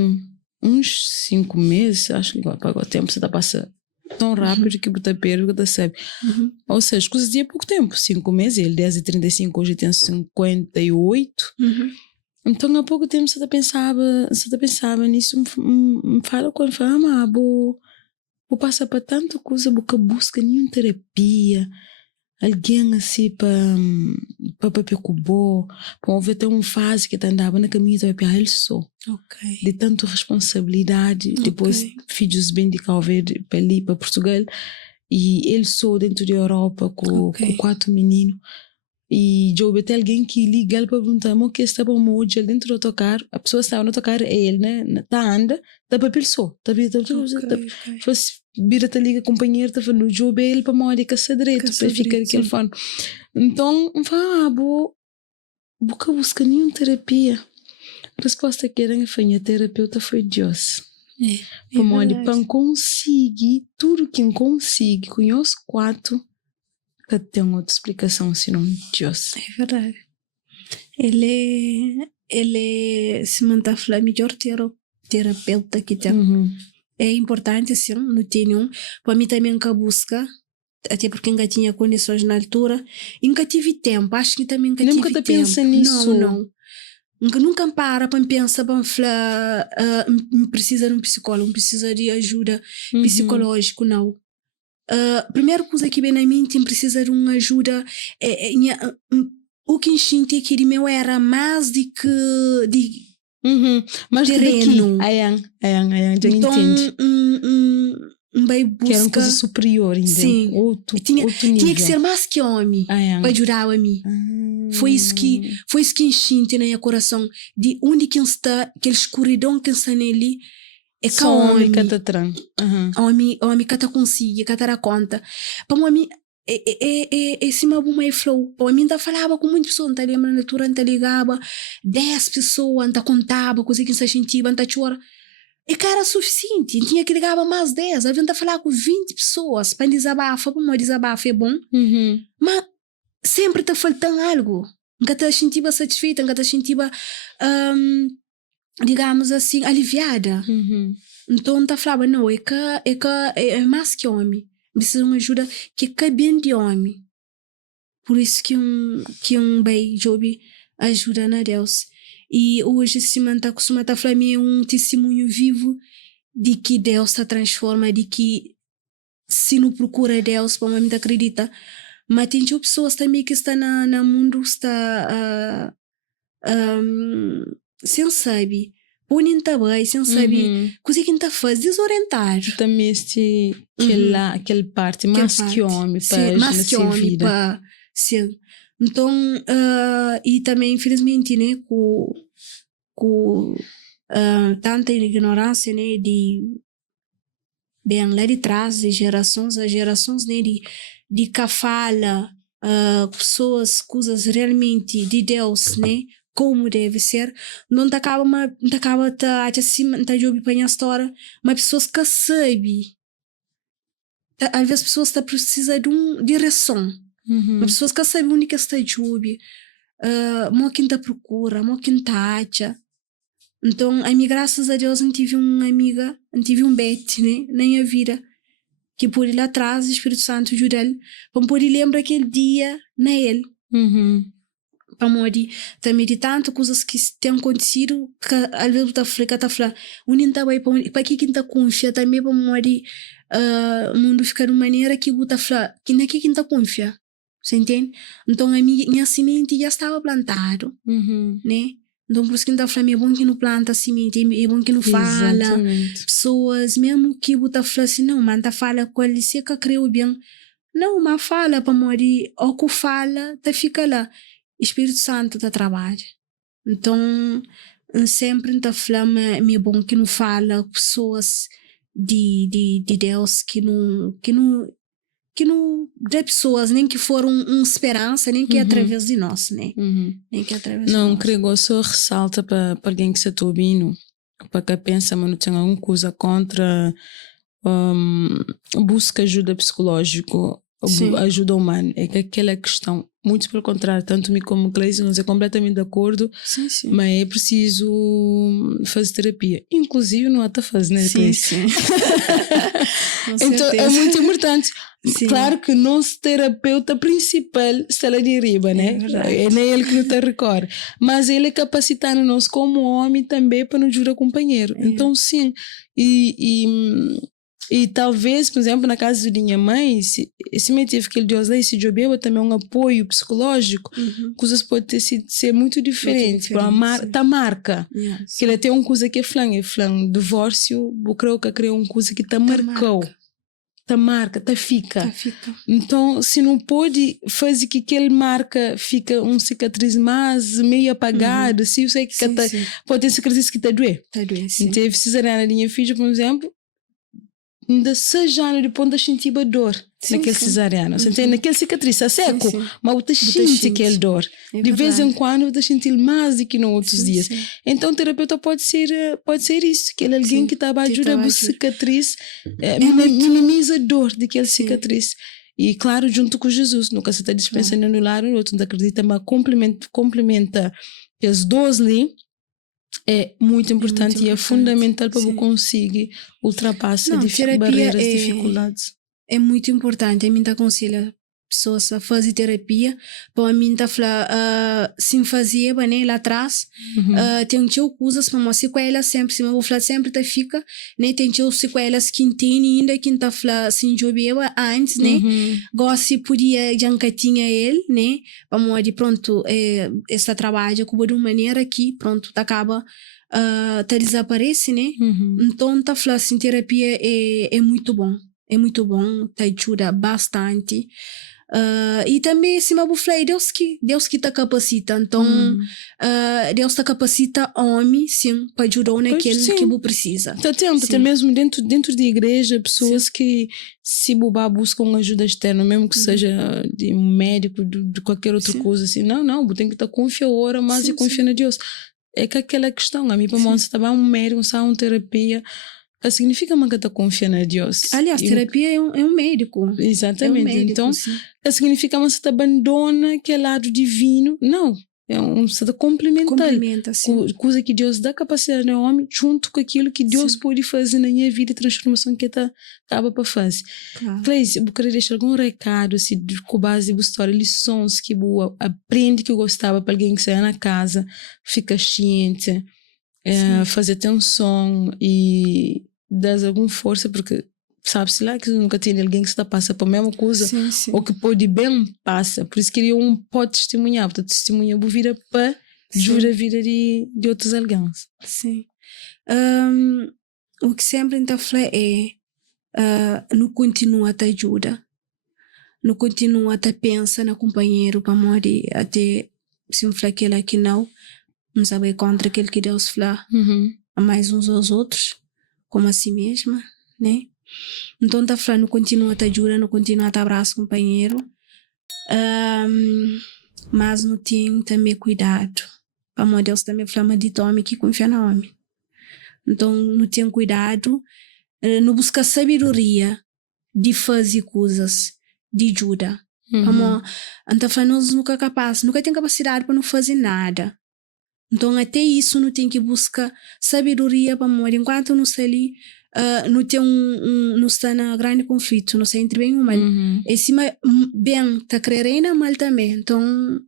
uns 5 meses, acho que agora o tempo você está passando tão rápido que você perde, você sabe. Ou seja, coisas de pouco tempo, 5 meses, ele desde 35, hoje tem 58. Então há pouco tempo você pensava nisso, me fala quando fala, vou passar para tanta coisa, porque busca nenhuma terapia, alguém assim para pecubou, para ver até uma fase que andava na caminho para ele só. De tanta responsabilidade, depois filhos bem de cá para ali para Portugal, e ele só dentro da Europa com 4 meninos. E eu até alguém que liga ele para perguntar o que está para hoje dentro do autocarro, a pessoa estava no autocarro, é ele, né? Tá anda, tá para ele só, tá vira-te liga companheiro, tá falando, eu ele para morrer com essa direito, para ficar aquele fone. Então, vou buscar nenhuma terapia. A resposta que era a terapeuta foi Deus. Para morrer, para conseguir tudo que consigo, conheço 4. Que tem outra explicação senão Deus. É verdade. Ele se mantém a melhor terapeuta que tem. É importante, sim, não tem nenhum. Para mim também nunca busca, até porque nunca tinha condições na altura. E nunca tive tempo, acho que também nunca tive tempo. Nunca pensa nisso? Não. Nunca para pensar, para falar, precisa de um psicólogo, precisa de ajuda psicológica, não. Primeira coisa que vem na mente precisa de uma ajuda o que enxinte que de meu era mais de que mas terreno. Já então vai buscar que era uma coisa superior ainda. Sim, outro tinha nível. Que ser mais que homem para ajudar a mim. Foi isso que enchinte no meu coração de onde que está aquele escuridão que está nele. É que homem que está tranquilo. Homem que está consigo, que está a conta. Para mim, é cima do meu flow. Para mim, falava com muitas pessoas, não lembra, na altura, não ligava, 10 pessoas, não contava, coisa que se sentia, não chora. E que era suficiente, tinha que ligar mais 10, havia que falar com 20 pessoas para desabafar, para desabafo é bom, mas sempre está faltando algo. Nunca te sentia satisfeita, nunca te sentia digamos assim, aliviada. Então tá falando, não, é mais que homem. Precisa de uma ajuda que é bem de homem. Por isso que bem Job ajuda na Deus. E hoje se manta acostumado a falar, é um testemunho vivo de que Deus está transforma, de que se não procura Deus, para mim acredita. Mas tem pessoas também que estão no mundo, está sem saber, põe bem, sem saber, coisa que não está faz, desorientado. Também aquela parte, mais que homem, para mais que homem, para sim. Então, e também, infelizmente, né, com tanta ignorância, né, bem lá de trás, de gerações a gerações, né, de que fala pessoas, coisas realmente de Deus, né, como deve ser, não te acaba tá acima, tá de ouvir a história, mas pessoas que sabem, às vezes pessoas que precisam de direção, mas pessoas que sabem onde que está de ouvir, mo quem tá procura, mo quem tá acha. Então, a mim, graças a Deus, não tive uma amiga, não tive um Beth, né, na minha vida, que por ir lá atrás, o Espírito Santo ajuda ele, para poder lembrar aquele dia na ele. Para poder também de tanto coisas que têm acontecido, que às vezes está falando, o não está bem, para que quem está confia também, para poder o mundo ficar de uma maneira que você fala, que não é quem está confia, você entende? Então, a minha semente já estava plantado, né? Então, por isso que não está falando, é bom que não planta a semente, é bom que não fala. Exatamente. Pessoas, mesmo que você fala assim, não, mas tá fala com ele, se que creu bem. Não, mas fala para morrer, ou que fala, tá fica lá. Espírito Santo tá trabalha. Então, sempre tá falando, é bom que não fala pessoas de Deus que não de pessoas, nem que foram uma esperança, nem que é através de nós, né? Nem que é através de Não, nós. creio só ressalta para alguém que se está ouvindo, para que pensa, mas não tem alguma coisa contra busca ajuda psicológica, ajuda humana. É que aquela questão, muito pelo contrário, tanto me como Cleise, nós é completamente de acordo, sim. Mas é preciso fazer terapia. Inclusive, não há a fazer, né, Cleise? Sim. Então, é muito importante. Sim. Claro que nosso terapeuta principal está lá de riba, né? É nem ele que nos recorre. Mas ele é capacitando nós como homem também para nos ajudar companheiro. Então, sim. E talvez, por exemplo, na casa de minha mãe, se me tive que ele Deus lá, esse job também um apoio psicológico, coisas podem ser muito diferentes. Para a marca. Que ele tem uma coisa que é flan, divórcio, eu creio que criou uma coisa que marcou. Marca, fica. Então, se não pode fazer que aquele marca fica um cicatriz mais meio apagado, se eu sei que pode ter cicatriz que está doer. Sim. Então, cesariana de minha filha, por exemplo, ainda 6 anos depois de sentir a dor naquele cesariano. Você entende? Naquele cicatriz está seco, mas você sente aquele dor. De vez em quando você sente mais do que nos outros dias. Então o terapeuta pode ser isso, que ele é alguém que está a ajudar a cicatriz, minimiza a dor daquele cicatriz. E claro, junto com Jesus, nunca se está dispensando no lar, o outro não acredita, mas complementa as duas ali. É muito importante e é fundamental para você conseguir ultrapassar barreiras, dificuldades. É muito importante. A mim aconselho pessoas a fazer terapia. Para mim falar sem fazer, né, lá atrás, tem coisas para uma sequela sempre, se eu vou falar sempre tá fica, né, tem sequelas que tem ainda que tá falar assim jobeba antes, né, gosto podia jancatinha ele, né, para modo pronto, esta trabalho como de uma maneira que pronto acaba tá desaparece, né, então tá falar assim terapia é muito bom, tá ajuda bastante. E também se eu falei Deus que tá capacita, então Deus tá capacita homem sim para ajudar naquele que você precisa. Até mesmo dentro da igreja pessoas que se buscam ajuda externa, mesmo que seja de um médico, de qualquer outra coisa assim, não, tem que estar confiando ora mais e confiar em Deus. É que aquela questão, a mim para mim estava um médico, uma terapia. Significa que está confiando em Deus. Aliás, terapia é um médico. Exatamente. É um médico, então, significa que você abandona aquele lado divino. Não. Você está complementa, coisa que Deus dá capacidade ao homem junto com aquilo que Deus pode fazer na minha vida, a transformação que está acaba para fazer. Cleise, eu queria deixar algum recado assim, com base na história, lições que você aprende que eu gostava para alguém que sai na casa, fica ciente, fazer atenção e dar alguma força, porque sabe-se lá que nunca tem alguém que está passa por a mesma coisa ou que pode bem passa, por isso que eu pode testemunhar, porque testemunha a vida para jurar a vida de outros alguém. Sim. O que sempre está a falar é não continua a te ajuda, não continua a pensar no companheiro para morrer até se um aquele aqui não sabe contra aquele que Deus fala a mais uns aos outros como a si mesma, né? Então tá falando, continua a te ajudar, não continua a te abraçar companheiro, mas não tem também cuidado. Para Deus também fala de homem que confia no homem. Então não tem cuidado, não busca sabedoria de fazer coisas, de ajuda. Então nós nunca capaz, nunca tem capacidade para não fazer nada. Então até isso não tem que buscar sabedoria para morrer enquanto não está ali. Não tem não está na grande conflito, não está entre bem e mal. E se bem está querendo mal também, então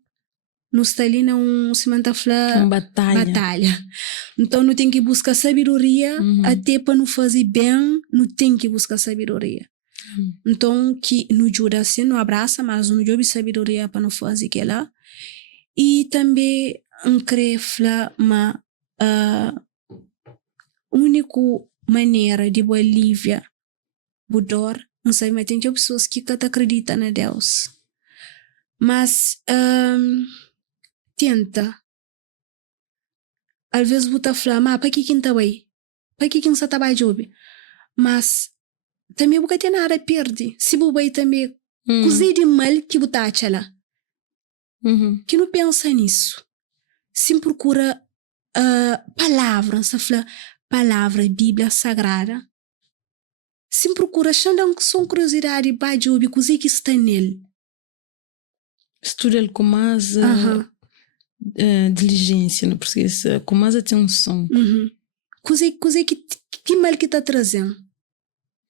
não está ali não se mantém batalha. Então não tem que buscar sabedoria até para não fazer bem, não tem que buscar sabedoria. Então que não ajuda assim, não abraça, mas não ajuda sabedoria para não fazer aquela. E também creio uma única maneira de boa alívio budor, não sei, mas tem pessoas que não acreditam na Deus, mas tenta às vezes botar falar, mas para que quem está bem, para que quem está trabalhando, mas também você tem nada a perder, se você também coisa de mal que você acha lá, que não pensa nisso, se procura palavras, palavra Bíblia Sagrada, se procura achando só curiosidade para ouvir coisa que está nele, estuda ele com mais diligência, no português, com mais atenção. Coisa que mal que está trazendo,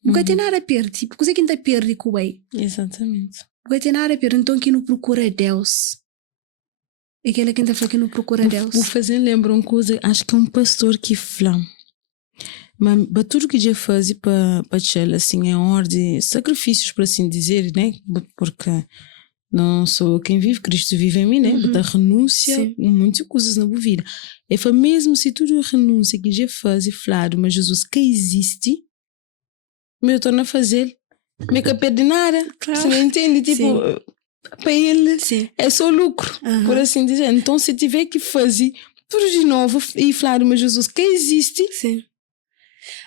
nunca tem nada a perder, coisa que não está perder com ele. Exatamente. Nunca tem nada a perder, então que não procura Deus. E aquela que está falando que não procura Deus. Vou fazer lembrar uma coisa, acho que é um pastor que fala, mas tudo que já faz para ela assim é ordem, sacrifícios para assim dizer, né? Porque não sou quem vive, Cristo vive em mim, né? Da renúncia, muitas coisas na vida. E foi mesmo se tudo renúncia que já faz e falar, mas Jesus que existe, me torna a fazer, me que perde nada, claro. Você não entende? Tipo, para ele é só lucro, por assim dizer. Então se tiver que fazer tudo de novo e falar, mas Jesus que existe. Sim.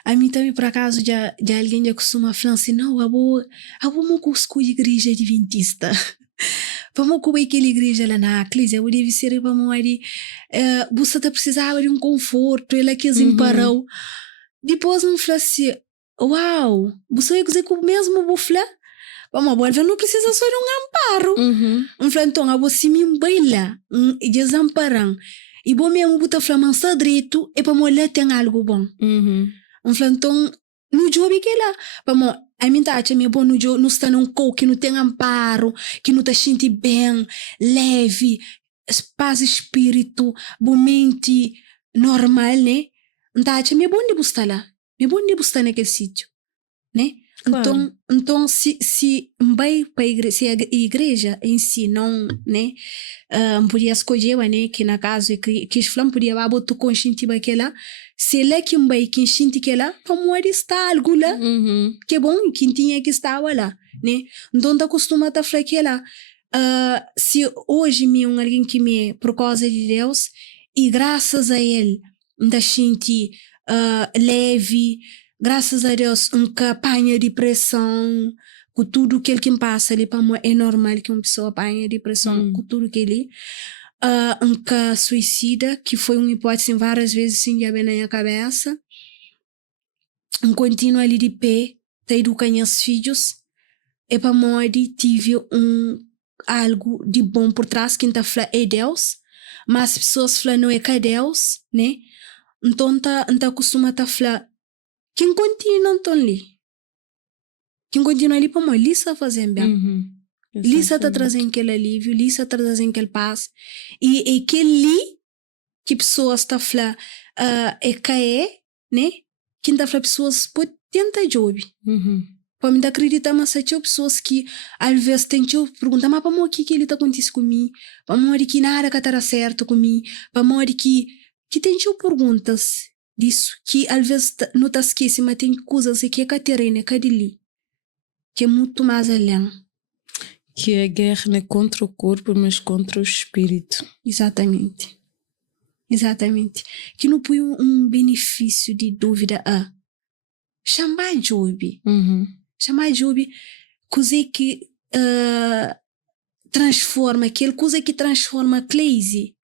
A mim também, por acaso, de alguém já costuma falar assim, não, eu vou escolher igreja adventista. Vamos com aquela igreja lá na eclésia, eu deve ser para morrer, você precisava de um conforto, ela quis imparou. Depois não falou assim, uau, você vai dizer que o mesmo vou falar? Vamos, não precisa só de um amparo. Um falou, então, você me baila, desamparam. E bom mesmo, botar flamança direito, e para mulher tem algo bom. Um falou, então, no jogo que lá, vamos, a minha taxa é bom no jogo, não está num co, que não tem amparo, que não está sentindo bem, leve, paz espírito, bom mente normal, né? Então, é bom de buscar lá, é bom de buscar naquele sítio, né? Claro. Então se vai para a igreja em si não, né, podia escolher, né, que na caso que falam podia babar tu consciente aquela, se ele que vai que sente que lá, vamos estar algo lá, que é bom que tinha que estar lá, né? Então tá acostumado a falar que lá, se hoje me alguém que me por causa de Deus e graças a ele da gente leve. Graças a Deus, nunca apanha depressão, com tudo que ele passa ali para é normal que uma pessoa apanhe depressão, com tudo que ele nunca suicida, que foi uma hipótese várias vezes sim já bem na minha cabeça. Continua ali de pé, tá educando os filhos, e para morrer tive algo de bom por trás, quem tá falando é Deus, mas as pessoas falam não é que é Deus, né? Então tá acostumado a falar quem continua então ali? Quem continua ali para morrer, Lisa fazendo bem. Lisa está trazendo aquele alívio, Lisa está trazendo aquele paz. E aquele que pessoas estão falando é que né? Quem está falando pessoas pode tentar job. Para me acreditar, mas há pessoas que às vezes têm que perguntar, mas para morrer que ele está acontecendo comigo? Para morrer que nada que está certo comigo? Para morrer que tem perguntas disso, que às vezes não está esquecendo, mas tem coisas que é Caterina, que é de ali, que é muito mais além. Que a guerra não é contra o corpo, mas contra o espírito. Exatamente. Que não põe benefício de dúvida a chamar Job. Chamar Job, coisa que transforma, aquele coisa que transforma Cleise.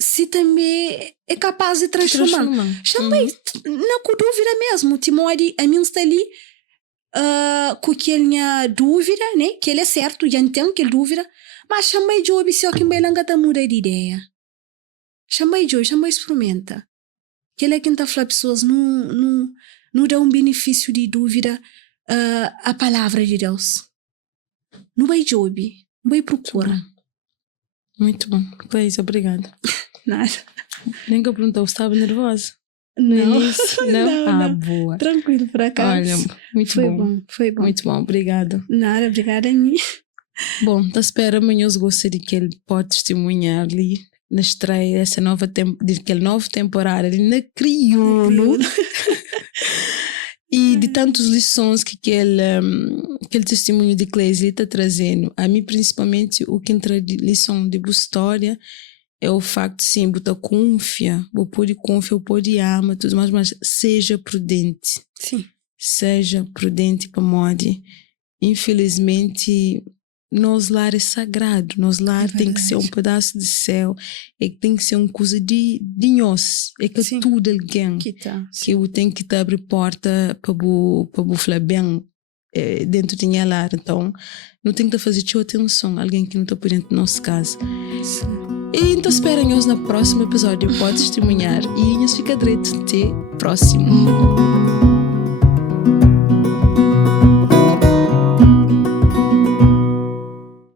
Se também é capaz de transformar. Chamei, não com dúvida mesmo. Timóteo, a mim está ali com aquela dúvida, né? Que ele é certo, já entendo que ele dúvida. Mas chamei Job se alguém vai lá muda de ideia. Chamei Job, chamei experimenta. Que ele é quem está falando pessoas não dá benefício de dúvida a palavra de Deus. Não vai Job, não vai procurar. Muito bom. Cleise, obrigada. Nada. Nem que eu perguntou, estava nervosa? Não. Não. Boa. Tranquilo, por acaso. Olha, muito bom. Foi bom. Muito bom, obrigado. Nada, obrigada a mim. Bom, da espera amanhã eu gostaria que ele pode testemunhar ali na estreia dessa daquele novo temporada ali na Crioulo. E de tantas lições que aquele testemunho de Cleise está trazendo. A mim, principalmente, o que entra de lição de boa história é o facto, sim, botar confia, o pode confiar, o pode amar, tudo mais, mas seja prudente. Sim. Seja prudente para Modi. Infelizmente, nosso lar é sagrado. Nosso lar tem que ser um pedaço de céu. Tem que ser uma coisa de nós. É que sim. Tudo alguém que eu tenho que abrir porta para o falar bem dentro de minha lar. Então, não tem que fazer atenção a alguém que não está por dentro do nosso caso. Sim. E então esperem-nos no próximo episódio. Pode testemunhar. E nos fica direito. Até próximo.